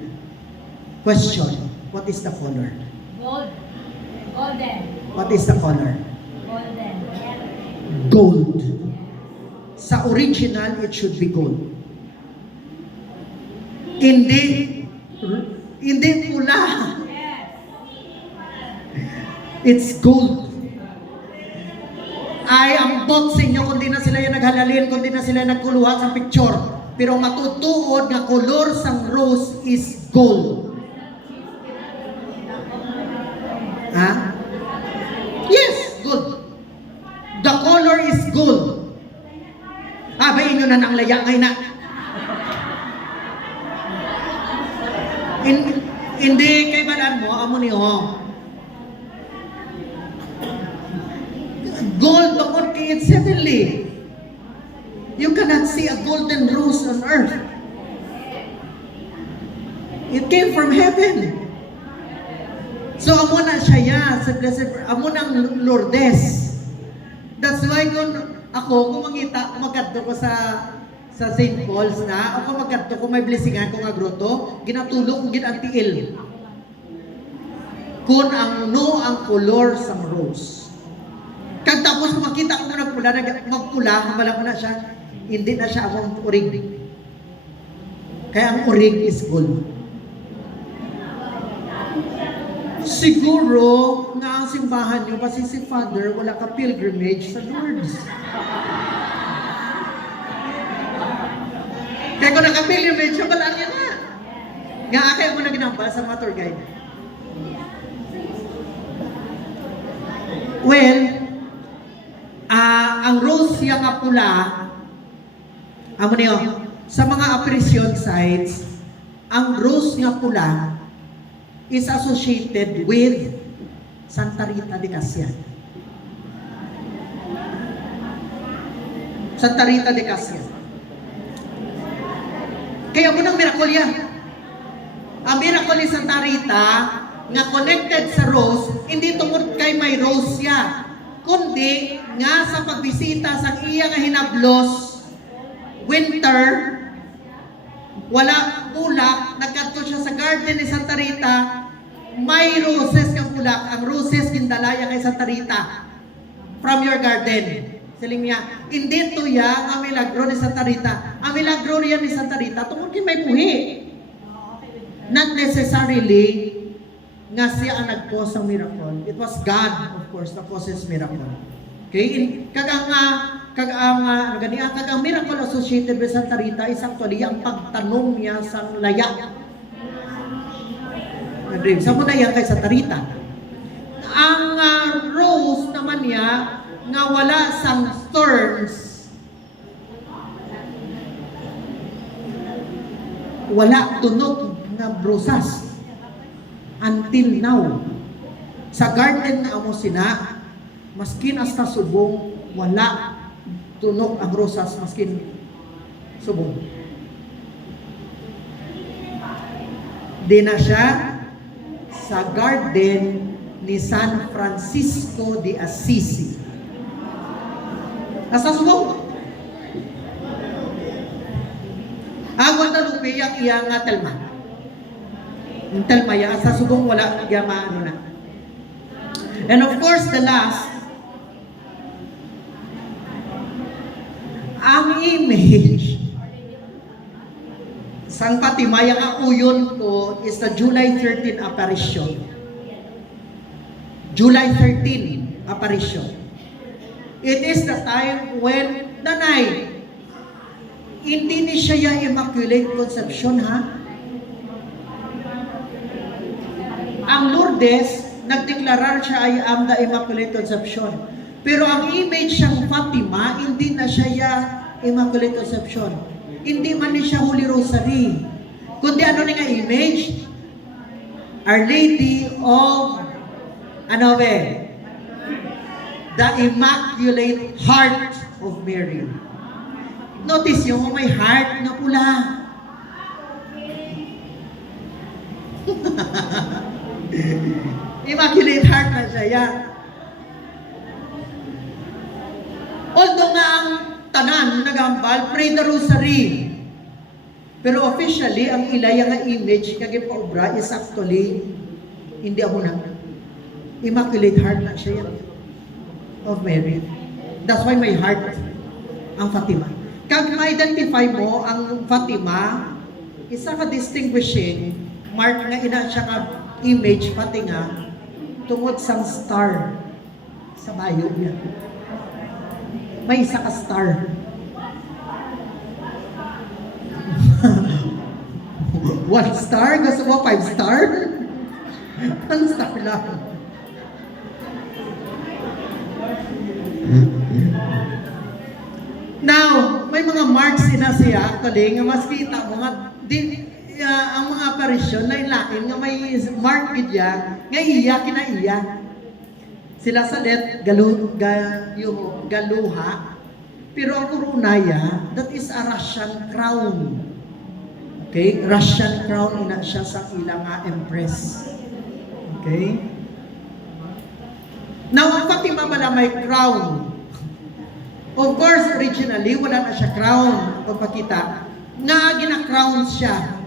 Question, what is the color? Golden. What is the color? Golden. Gold. Sa original, it should be gold. Hindi pula. It's gold. Ay, ang bot sa inyo, kung di na sila yung naghalalin, kung di na sila nagkuluhan sa picture. Pero matutuod nga color sang rose is gold. Ha? Yes, gold. The color is gold. Bayin nyo na ng laya ngay na. Hindi kay balan mo, amo niyo. Gold bangod kay it's heavenly. You cannot see a golden rose on earth. It came from heaven. So amo na siya sa blessed, amo nang Lourdes. That's why kung mangita, magadto ko sa St. Paul's na, ako magadto ko may blessingan ko nga groto, ginatulog gid ang tiil. Kung ang color sa rose. Kag tapos makita ko magpula, hamala ko na siya, hindi na siya akong urig. Kaya ang urig is gold. Siguro nga ang simbahan nyo, kasi si Father, wala ka pilgrimage sa Lourdes. Kaya kung naka-pilgrimage, wala niya na. Nga kaya mo na ginambal sa mga tour guide. Well, ang rose siya nga pula, amo niyo, sa mga appreciation sites, ang rose nga pula is associated with Santa Rita de Casia. Santa Rita de Casia. Kaya mo ng miracle yan. Ang miracle ni Santa Rita, nga connected sa rose, hindi tungod kay may rose siya, kundi nga sa pagbisita sa iya nga hinablos, winter, wala bulak, nagkadto siya sa garden ni Santa Rita, may roses kang bulak, ang roses gindalaya kay Santa Rita from your garden. Siling niya, hindi to ya ang milagro ni Santa Rita. Ang milagro niya ni Santa Rita, tungkol kay may buhi. Not necessarily nga siya ang nag-cause ng miracle. It was God, of course, that causes miracle. Okay? Kagang miracle associated with Santa Rita is actually ang pagtanong niya sa laya. Sa muna yan kay Santa Rita. Ang rose naman niya, nga wala sang thorns. wala tunog nga brusas. Until now. Sa garden nga amo sina, maskin hasta subong, wala tunog ang rosas maskin subong. Di na siya sa garden ni San Francisco de Assisi. Asa subong? Ang Guadalupe ang iya nga telma. Yung telma ya, asa subong wala gyama ano na. And of course, the last, ang image sang Fatima, yung akuyon ko is the July 13 apparition. July 13 apparition. It is the time when nanay, hindi ni siya yung Immaculate Conception, ha? Ang Lourdes, nagdeklarar siya ay am the Immaculate Conception. Pero ang image siyang Fatima, hindi na siya yung Immaculate Conception. Hindi man ni siya Holy Rosary. Kundi ano nga image? Our Lady of, ano be? The Immaculate Heart of Mary. Notice yung may heart na pula. Immaculate Heart na siya, yeah. Although nga ang tanan nagambal, pray the rosary. Pero officially, ang ilaya nga image kaging paubra is actually hindi ako na. Immaculate Heart na siya yan. Of Mary. That's why may heart ang Fatima. Kag ma-identify mo ang Fatima, isa ka distinguishing mark nga ina siya ka image pati nga tungod sang star sa bayo niya. May isa ka star. One star? Gusto mo 5 star? Ang star lang. Now, may mga marks ina siya actually nga mas kita mo nga ang mga apparition na ilain nga may mark gidya nga iya kinaiya. Sila sa let galuha. Pero ang kurunaya, that is a Russian crown. Okay? Russian crown ina siya sa ilang empress. Okay? Now, ang Fatima pala may crown. Of course, originally, wala na siya crown. Pagpakita. Nga, gina-crown siya.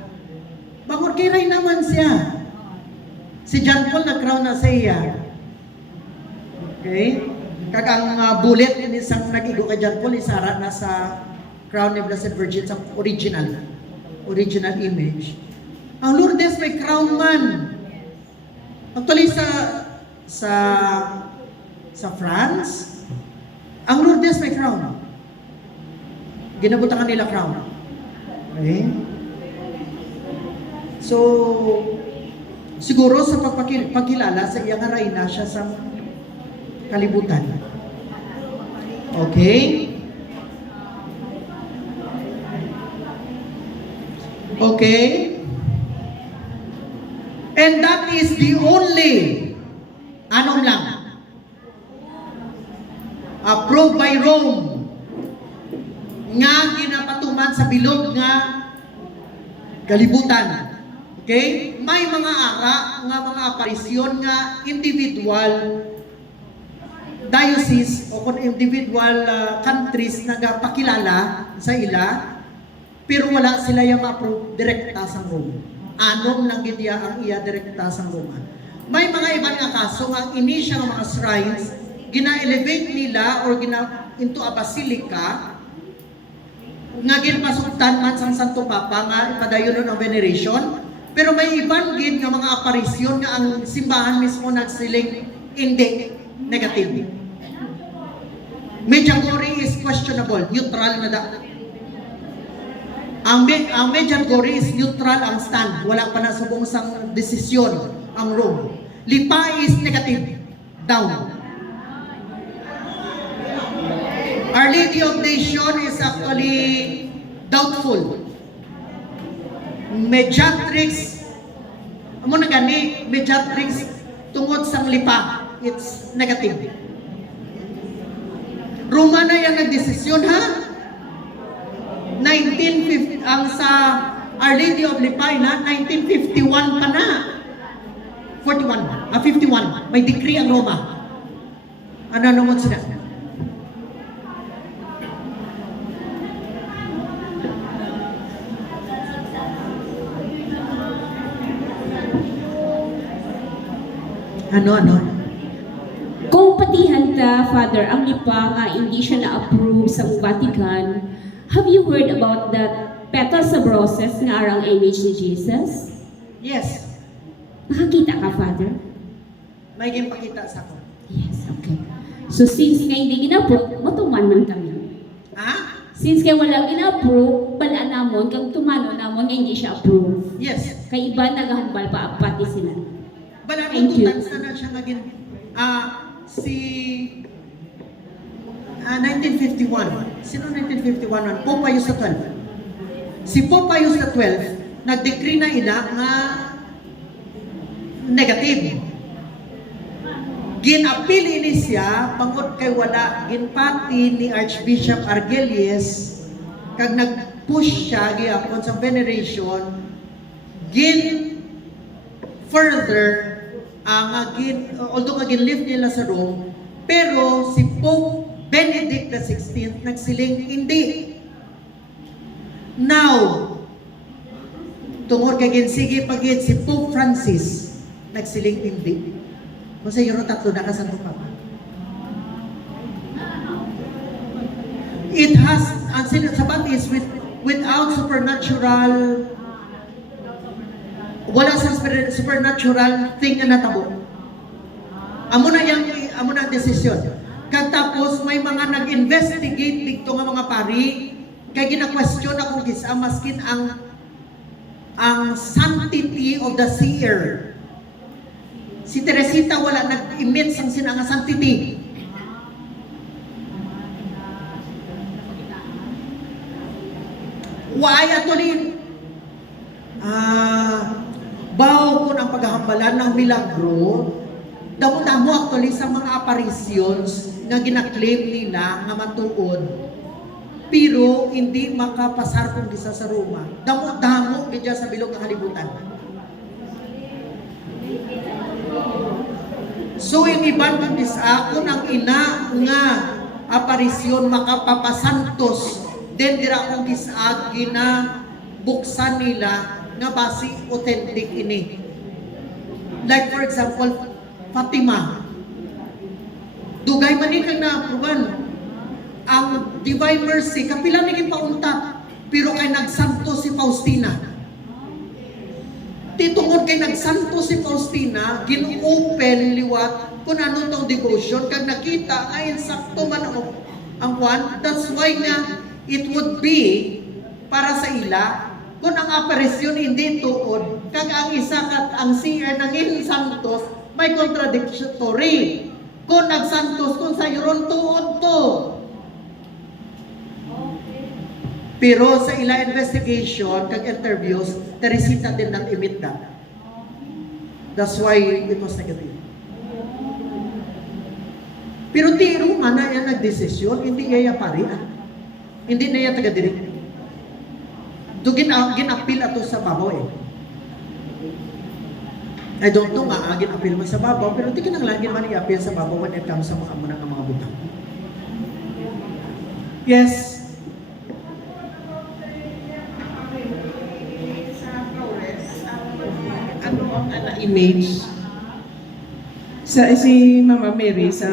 Bakit kiray naman siya? Si John Paul na-crown na sa iya. Okay? Kagang bullet, isang nag-igo kay John Paul, isara na sa crown ni Blessed Virgin sa original image. Ang Lourdes may crown man. Actually, sa France, ang Lourdes may crown. Ginabutangan nila crown. Okay? So, siguro sa pagkilala sa iyang reyna siya sa kalibutan. Okay? Okay? And that is the only anong lang approved by Rome nga ginapatuman sa bilog nga kalibutan. Okay? May mga ara nga mga aparisyon nga individual diocese o kung individual countries nagapakilala sa ila pero wala sila yung ma-approve direkta sa Rome. Anong lang gidya ang iya direkta sa Roma. May mga ibang nga kaso nga initial mga shrines gina-elevate nila or into a basilica nga ginpasuktan man sang Santo Papa nga ipadayon ang veneration. Pero may ibang gid nga mga aparisyon nga ang simbahan mismo nagsiling hindi negative. Medjugorje is questionable, neutral na da. Ang Medjugorje is neutral ang stand, wala pa na subong sang desisyon ang Rome. Lipa is negative, down. Our Lady of Nation is actually doubtful. mediatrix, amo na gani, mediatrix tungod sang lipa, it's negative. Roma na yan nagdesisyon ha? 1950, ang sa Our Lady of Lipay na, 1951 pa na. 51, may decree ang Roma. Ano naman sila? Ano? Kung patihan ta, Father, ang lipa nga hindi siya na-approve sa Vatican, have you heard about that petals of roses nga arang image ni Jesus? Yes, Nakakita ka, Father? may ginpakita sa ako. Yes, okay. So since nga hindi gina-approve, matuman man kami. Ha? Since nga wala gina-approve, balaan namon, kang tumano namon nga hindi siya approve. Yes. Kay iba nagahambal pa pati sila. Bala Thank you. tutan na siya ngagin si 1951. Sino 1951? Pope Pius XII. Si Pope Pius XII nag-decree na ina nga negative. Ginapil ini siya pangod kay wala ginpati ni Archbishop Argelius kag nag-push siya gyapon sa veneration gin further although nga ginlift nila sa Rome, pero si Pope Benedict XVI nagsiling hindi. Now, tungod kay ginsige pagid si Pope Francis nagsiling hindi. Kung sa Euro tatlo na kasanto pa. It has, ang sinasabat is without supernatural, wala sa supernatural thing na natabo. Amo na ang desisyon. Kag tapos may mga nag-investigate dito nga mga pari kay gina-question akong gisa maskin ang sanctity of the seer. Si Teresita wala nag-emit sang sinanga sanctity. Why atulin? Bawo ko ang paghahambalan ng milagro, damo-damo actually sa mga apparitions nga ginaklaim nila nga matuod, pero hindi makapasar kung gisa sa Roma. Damo-damo gidya sa bilog nga kalibutan. So yung iban kang gisa, kung ang ina nga aparisyon makapapasantos, then dira akong gisa gina buksan nila nga basi authentic ini. Like for example, Fatima. Dugay man ni kang na-apruban. Ang Divine Mercy, kapila ni paunta, pero kay nagsanto si Faustina. Titungod kay nagsanto si Faustina, gin-open liwat kung ano tong devotion, kag nakita ay sakto man ang kwan. That's why nga it would be para sa ila kung ang aparisyon hindi tuod, kag ang isa kat ang seer ng santos may contradictory. Kung nagsantos kung sa yuron tuod to. Pero sa ila investigation kag interviews, Teresita din nang emit na. That's why it was negative. Pero tiro nga na yan nagdesisyon, hindi iya pari. Hindi na iya taga-direct. So, ginapil ato sa babaw eh. I don't know nga, ginapil mo sa babaw, pero di kinanglan man i-apil sa babaw when it comes sa mga amunang mga butang. Yes. Ano ang image sa si Mama Mary sa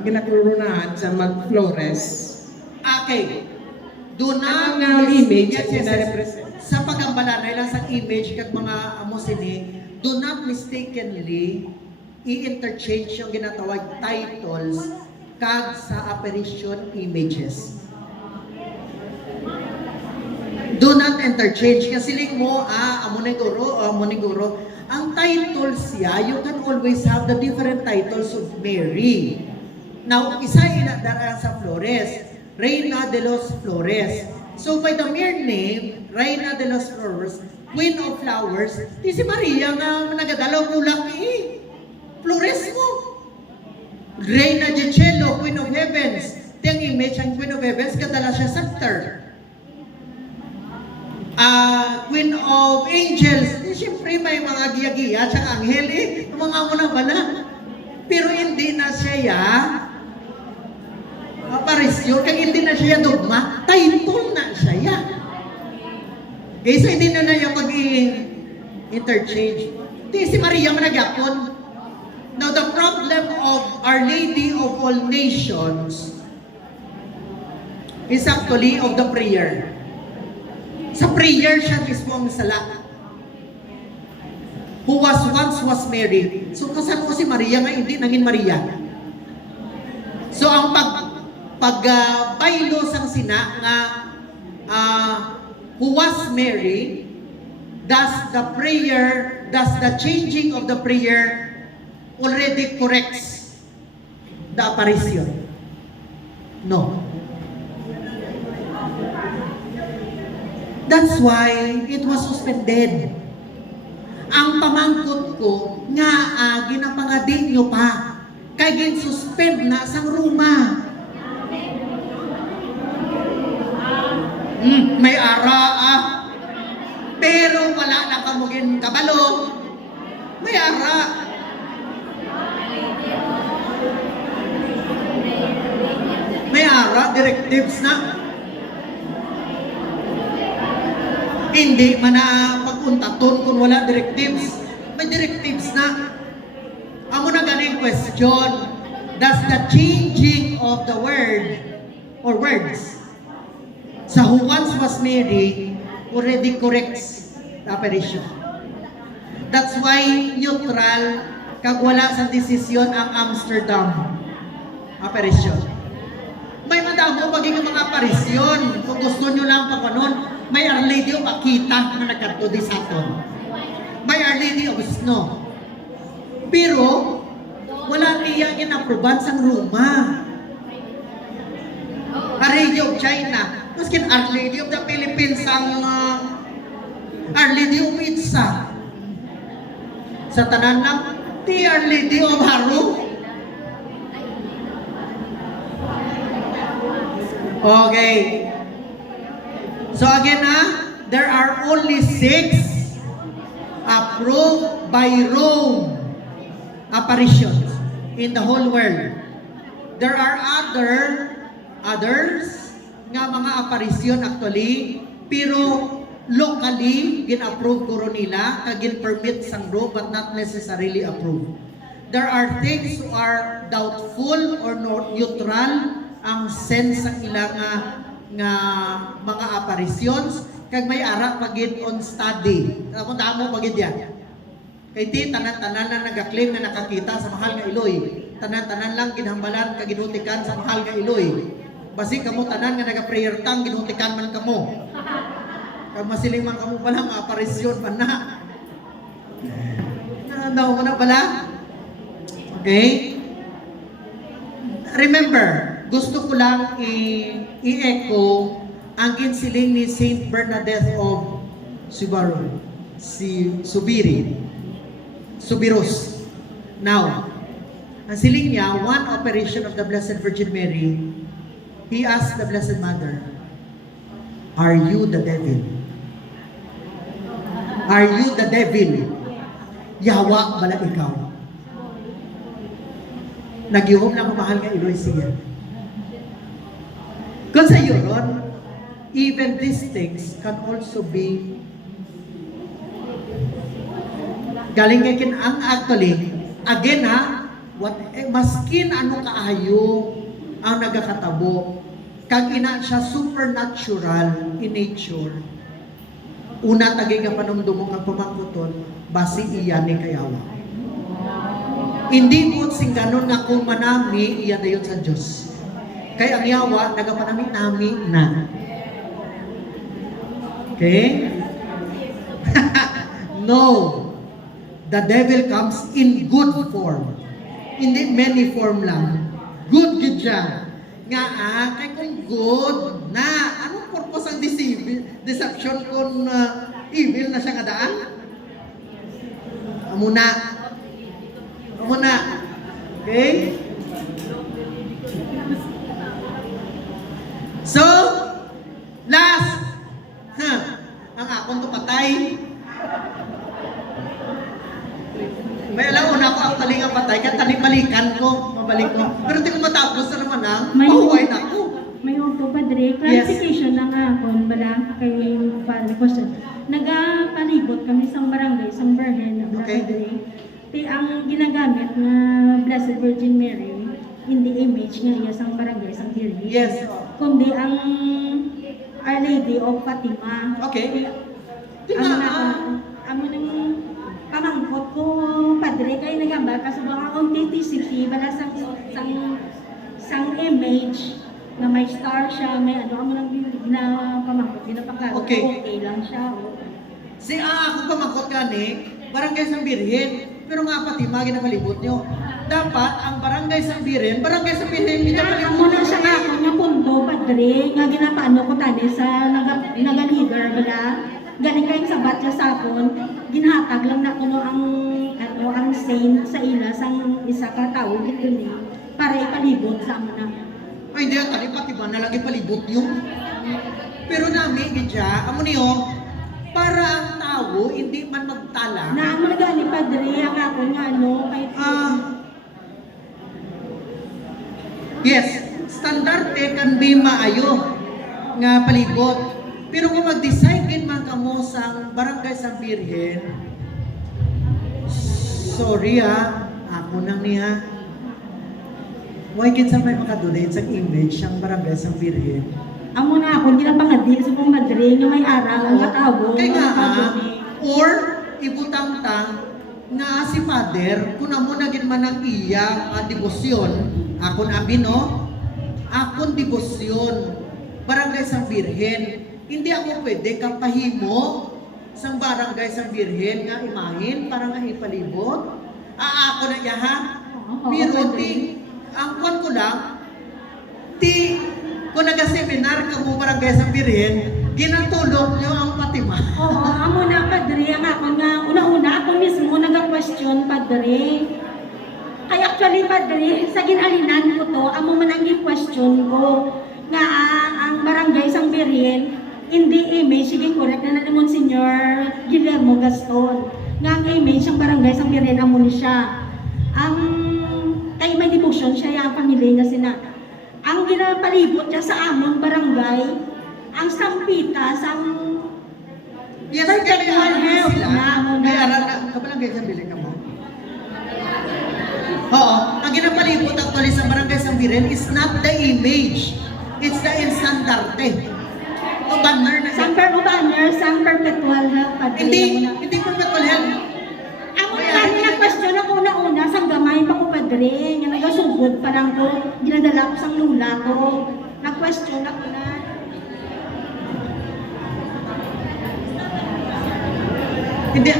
ginakurunahan sa Mag-Flores? Okay. Do not Ang image yes, ang yes, yes. gina-represent. Sa pagambala na ilang sa image kag mga amosini, do not mistakenly i-interchange yung ginatawag titles kag sa apparition images. Do not interchange kasi ling mo amoniguro. Ang titles siya, you can always have the different titles of Mary. Now, isa ina dara sa Flores, Reina de los Flores. So by the mere name, Reina de los Flores, Queen of Flowers, di si Maria nga nagadalaw bulak Flores mo. Reina de Cielo, Queen of Heavens. Di ang image ang Queen of Heavens, kadala siya scepter. Queen of Angels, di siyempre may mga giya-giya, tsaka anghel mga muna bala. Pero hindi na siya aparisyon, kaya hindi na siya dogma, title na siya. Kaysa hindi na na yung mag-interchange. Di si Maria managyapon. Now, the problem of Our Lady of All Nations is actually of the prayer. Sa prayer siya mismo ang sala. Who once was Mary. So, kasan ko si Maria nga hindi naging Maria. So, ang pagbaylo sang sina nga who was Mary, does the changing of the prayer already corrects the apparition? No. That's why it was suspended. Ang pamangkot ko nga ginapangadi nyo pa kay gin-suspend na sang Roma. May ara pero wala na kamugin kabalo. May ara. May ara, directives na. Hindi man na pagpuntaton kung wala directives. May directives na. Amo na ganing question. Does the changing of the word or words sa who once was Mary already corrects the apparition? That's why neutral kag wala sa desisyon ang Amsterdam apparition. May madamo maging mga aparisyon. Kung gusto nyo lang pagpanon, may Our Lady of Akita na nagkanto di sa aton. May Our Lady of Snow. Pero, wala niya inaproban sa Roma. Our Lady of China. Maskin Our Lady of the Philippines ang Our Lady of Itza. Sa tanan ng ti Our Lady of Haru. Okay. So again, there are only 6 approved by Rome apparitions in the whole world. There are others nga mga apparition actually, pero locally gin-approve ko nila, kag gin-permit sang Rome but not necessarily approved. There are things who are doubtful or neutral ang sense ang ilang nga mga apparitions, kag may ara pagid on study. Kung damo pagid yan. Kay ti tanan-tanan na nagaklaim na nakakita sa mahal nga Iloy. Tanan-tanan lang ginhambalan kag ginutikan sa mahal nga Iloy. Basi kamo tanan nga naga-prayer tang ginutikan man kamo. Kag masiling man kamo pala mga aparisyon man na. Daw mo na pala. Okay? Remember, gusto ko lang i-echo ang ginsiling ni Saint Bernadette of Subiros. Now, ang siling niya, one operation of the Blessed Virgin Mary, he asked the Blessed Mother, "Are you the devil? Are you the devil? Yawa bala ikaw?" Nagyuhom na mahal nga Iloy siya. Kung sa Euron, even these things can also be galing ngayon ang actually, again maskin ano kaayo ang nagakatabo, kag ina siya supernatural in nature. Una tagay nga panumdumong ang pamangkuton, basi iyan ni kayawa. Hindi mo sing ganon nga kung manami, iyan na yun sa Diyos. Kaya ang yawa, nagapanami-nami na. Okay? No. The devil comes in good form. Hindi many form lang. Good gid siya. Nga kay kung good na, anong purpose ang deception kung Evil na siya kadaan? Amuna. Amuna. Okay? So, last. Ang akong tupatay. May alam una ko ang taling ang patay, kaya balikan ko, mabalik ko. Pero di ko matapos na naman ang mahuway na ako. May upo, Padre. Clarification lang ako, bala kay Padre Jose. Nagapalibot kami sa barangay, sa Berhen, Okay. Padre. Ang ginagamit na Blessed Virgin Mary, in the image nga iya sa barangay, sa Virgin. Yes. Kundi ang Our Lady of Fatima. Okay. Amo nang pamangkot ko, Padre, kayo nagambal kasi baka akong TTCP, bala sang image na may star siya, may ano, amo nang pamangkot, ginapakala. Okay lang siya. Si ako pamangkot gani, barangay San Birhen, pero nga Fatima ginapalibot nyo. Dapat ang barangay San Birhen, Amo na siya nga ako nga punto, Padre, nga ginapaano ko tani sa naga-leader, bala. Galing kayong sabat niya sa akon, ginhatag lang na kuno ang saint sa ila sang isa ka tao dito ni para ipalibot sa amo na. Ay, hindi, tali pati ba na lang ipalibot nyo? Pero nami, gidya, amo niyo, para ang tao, hindi man magtala. Na amo na gani, Padre, ang ako nga kay Yes, standarte can be maayo nga palibot. Pero kung mag-decide din man kamo sa barangay San Birhen, sorry ako nang niya. Why kinsa may makadulay sa image ang barangay San Birhen? amo na ako ginapangadi sa pong Padre nga may aral ang tao. Kaya nga, or ibutang-tang nga si Father, kung amo na gid man ang iya debosyon, akon abi no, akon debosyon, barangay San Birhen. Hindi ako pwede kapahimo sa barangay San Birhen nga imahin para nga ipalibot. Ako na iya ha. Pero ang kwan ko lang, kung naga-seminar ka mo barangay San Birhen, ginatulog nyo ang Fatima. Oo, amo na, Padre, ang ako nga, una-una ako mismo naga-question, Padre. Kaya actually, Padre, sa ginalinan ko to, amo man ang question ko, nga ang barangay San Birhen, hindi image, sige correct na naman Senior Guillermo Gaston. Nga ang image ng barangay San Birhen, amo ni siya. Kay may devotion siya, yung pamilya niya sina. Ang ginapalibot niya sa among barangay, ang sampita, Yes, perpetual health na amo na. May aral na, kabarangay San Birhen ka mo? Oo, ang ginapalibot actually sa barangay San Birhen is not the image, it's the instandarte. O banner na Sang perpetual health, Padre. Hindi perpetual health. Amo na na question ako una-una sang gamay pa ko, Padre, nga nagasugod pa lang ko, ginadala ko sang lula ko. Na-question ako na. Hindi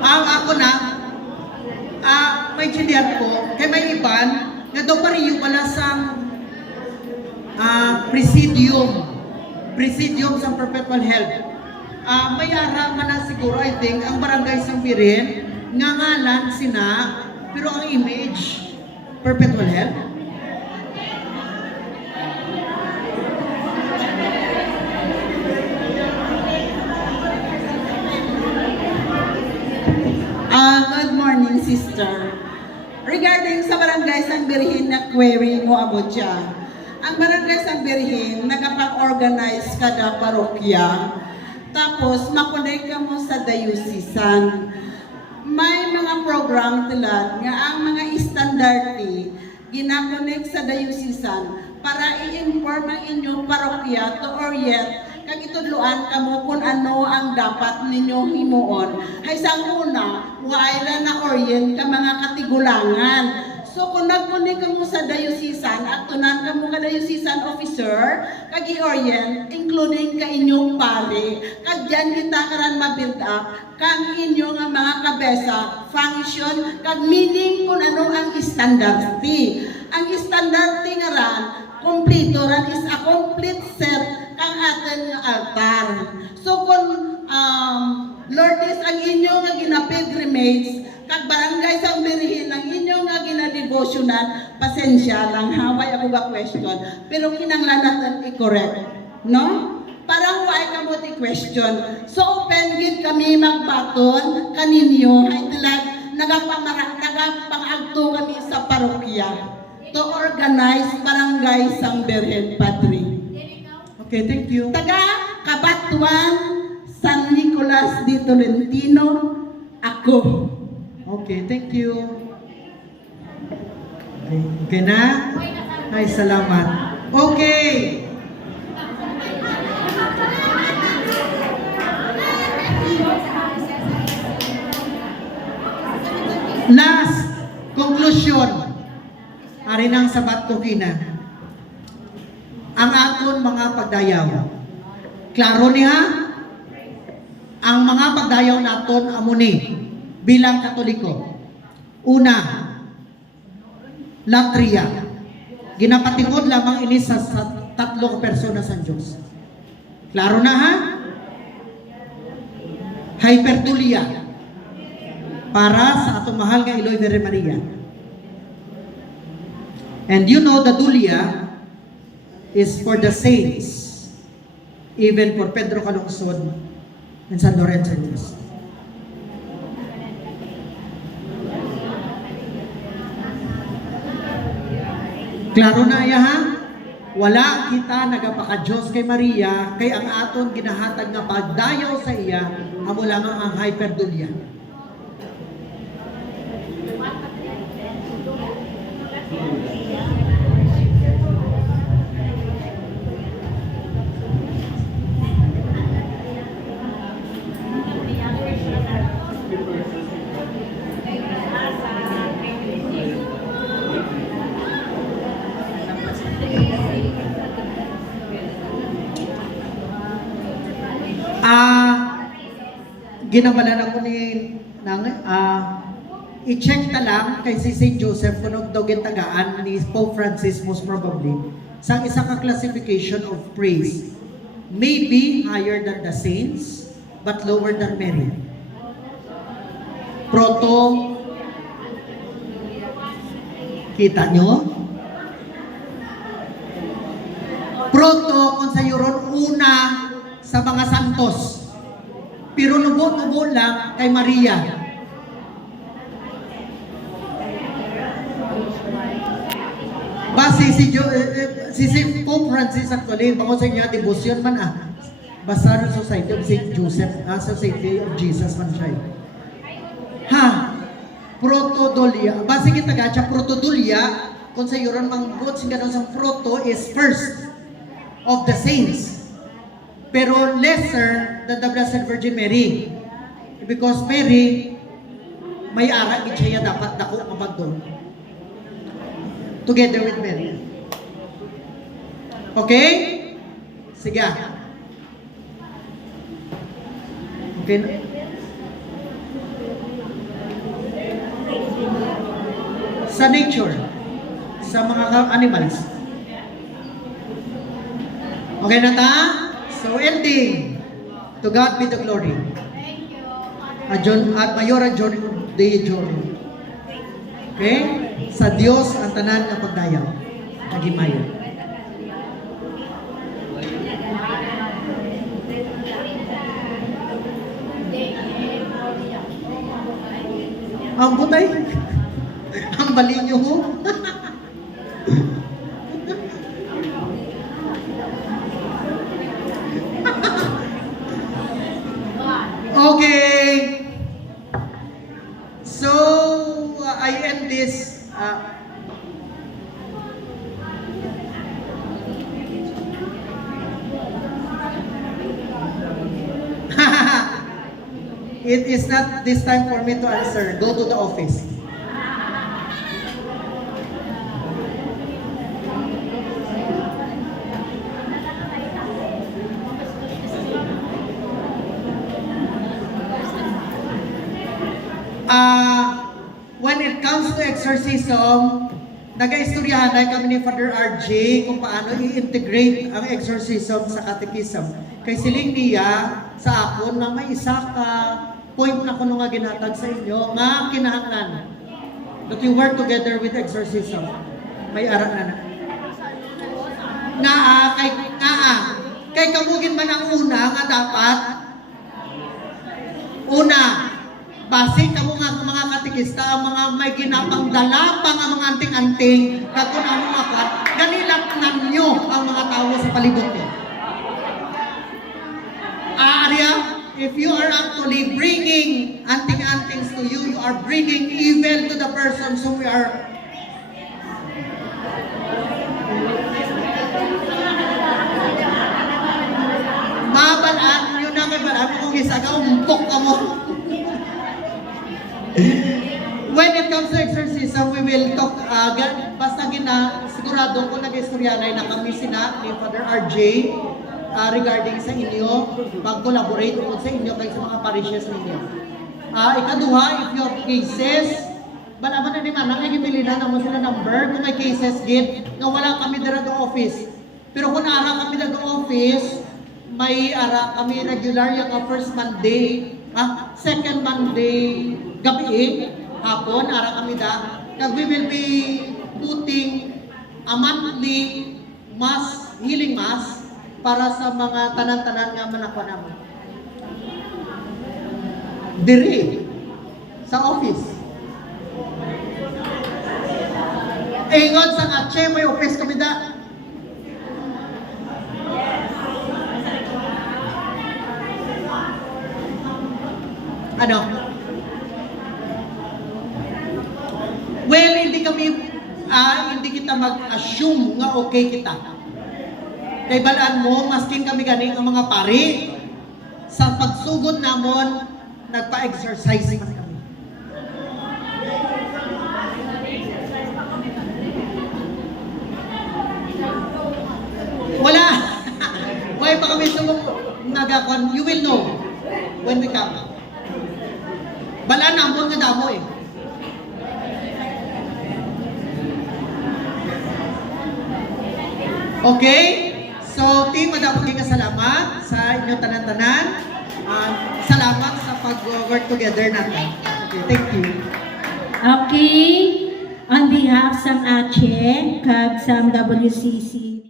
ang ako na may chilian ko kay may iban nga daw pariyo wala sang presidium sa perpetual health. May ara man na siguro I think ang barangay San Birhen nga ngalan sina pero ang image perpetual health. Good morning, sister. Regarding sa Barangay San Birhen na query mo amo dyan, ang Barangay San Birhen nagapag-organize kada parokya, tapos makunik ka mo sa dayusisan. May mga program tila nga ang mga istandarte ginakunik sa dayusisan para i-inform ang inyong parokya to orient kag itudloan kamo kung ano ang dapat ninyo himuon. Hay sang una, waila na orient ka mga katigulangan. So kung nagkunik kamo sa dayusisan at tunan kamo ka dayusisan officer, kag i-orient including ka inyong pare. Kag diyan kita karan ma-build up kang inyo nga mga kabesa, function, kag meaning kung ano ang standard. Ang standard nga ran kumplito ran is a complete set kang atin nga altar. So kung Lord is ang inyo nga gina-pilgrimage kag barangay sa Umbirihin ang inyo nga gina-devotional, pasensya lang haway ako ga question pero kinanglan natin i-correct, no? Parang why ka mo ti question. So open gid kami magbaton kaninyo ay tilag nagapangagto kami sa parokya to organize barangay sang Birhen, Padre. Okay, thank you. Taga Kabatuan, San Nicolas de Tolentino, ako. Okay, thank you. Okay na? Ay, salamat. Okay. Last conclusion. Ari nang sabat ko kina. Ang aton mga pagdayaw. Klaro niya? Ang mga pagdayaw naton amuni bilang Katoliko. Una, latria. Ginapatingod lamang ini sa tatlo persona sa Diyos. Klaro na ha? Hyperdulia. Para sa atong mahal nga Eloy Virgen Maria. And you know the dulia is for the saints, even for Pedro Calungsod and San Lorenzo Cruz. Klaro na iya ha? Wala kita nagapaka-Diyos kay Maria, kay ang aton ginahatag nga pagdayaw sa iya, amo lamang ang hyperdulia. Ginamalan ako ni i-check na lang kay si St. Joseph kung daw gintagaan ni Pope Francis most probably sa isang classification of praise. Maybe higher than the saints but lower than Mary. Proto, kita nyo? Proto kung sa yuron una sa mga santos. Pero nubo-nubo lang kay Maria. Basi si Pope Francis actually, bango sa niya, devotion man Basta Society of St. Joseph, Society of Jesus man siya. Ha? Protodolia. Basi kita gacha protodolia, kung sa yuron manggot, singa sa proto is first of the saints. Pero lesser than the Blessed Virgin Mary. Because Mary, may ara, siya dapat dako mapagdoon. Together with Mary. Okay? Sige. Okay. Sa nature, sa mga animals. Okay na ta? So ending, to God be the glory. At Mayora John de John. Okay? Sa Diyos ang tanan ng pagdayaw. Nagimayo. Ang butay. Ang balinyo ho. Okay. So, I end this. It is not this time for me to answer. Go to the office. When it comes to exorcism, nag-istoryahan kami ni Father RJ kung paano i-integrate ang exorcism sa catechism. Kay siling niya sa akon na may isa ka point na kuno nga ginhatag sa inyo nga kinahanglan that you work together with exorcism. May ara na kay kamugin man ang una nga dapat base kamo nga mga katikista, ang mga may ginapang dala pa nga mga anting-anting, kung ano mga kat, ganilatnan nyo ang mga tao sa palibot nyo. Arya, if you are actually bringing anting-antings to you, you are bringing evil to the persons whom we are mabalaan nyo na may balaan kung isagaw, umpok ka mo. When it comes to exorcism, we will talk, basta sigurado ko nag-istoryanay na kami sina ni Father RJ regarding sa inyo, mag-collaborate po sa inyo kayo sa mga parishes ninyo. Ikaduha, if you have cases, balaman na naman, nangigibili na naman sila number, kung may cases gid, nga wala kami dira sa office. Pero kung naara kami dira sa office, may ara kami regular yung first Monday, second Monday, gabi, hapon, ara kami da. We will be putting a monthly mass, healing mass, para sa mga tanan-tanan nga manakwa naman. Diri, sa office. Ingon sa atche, may office kami da. Ano? Well, hindi kita mag-assume nga okay kita. Kay balaan mo, masking kami ganing ang mga pari, sa pagsugod namon, nagpa-exercise man kami. Wala! Why pa kami sumong nagakon? You will know when we come. Balaan namon nga damo eh. Okay? So, team, madapaging salamat sa inyong tanan-tanan. Salamat sa pag-work together natin. Okay, thank you. Okay, on behalf sa ACHE, kag sa WCC,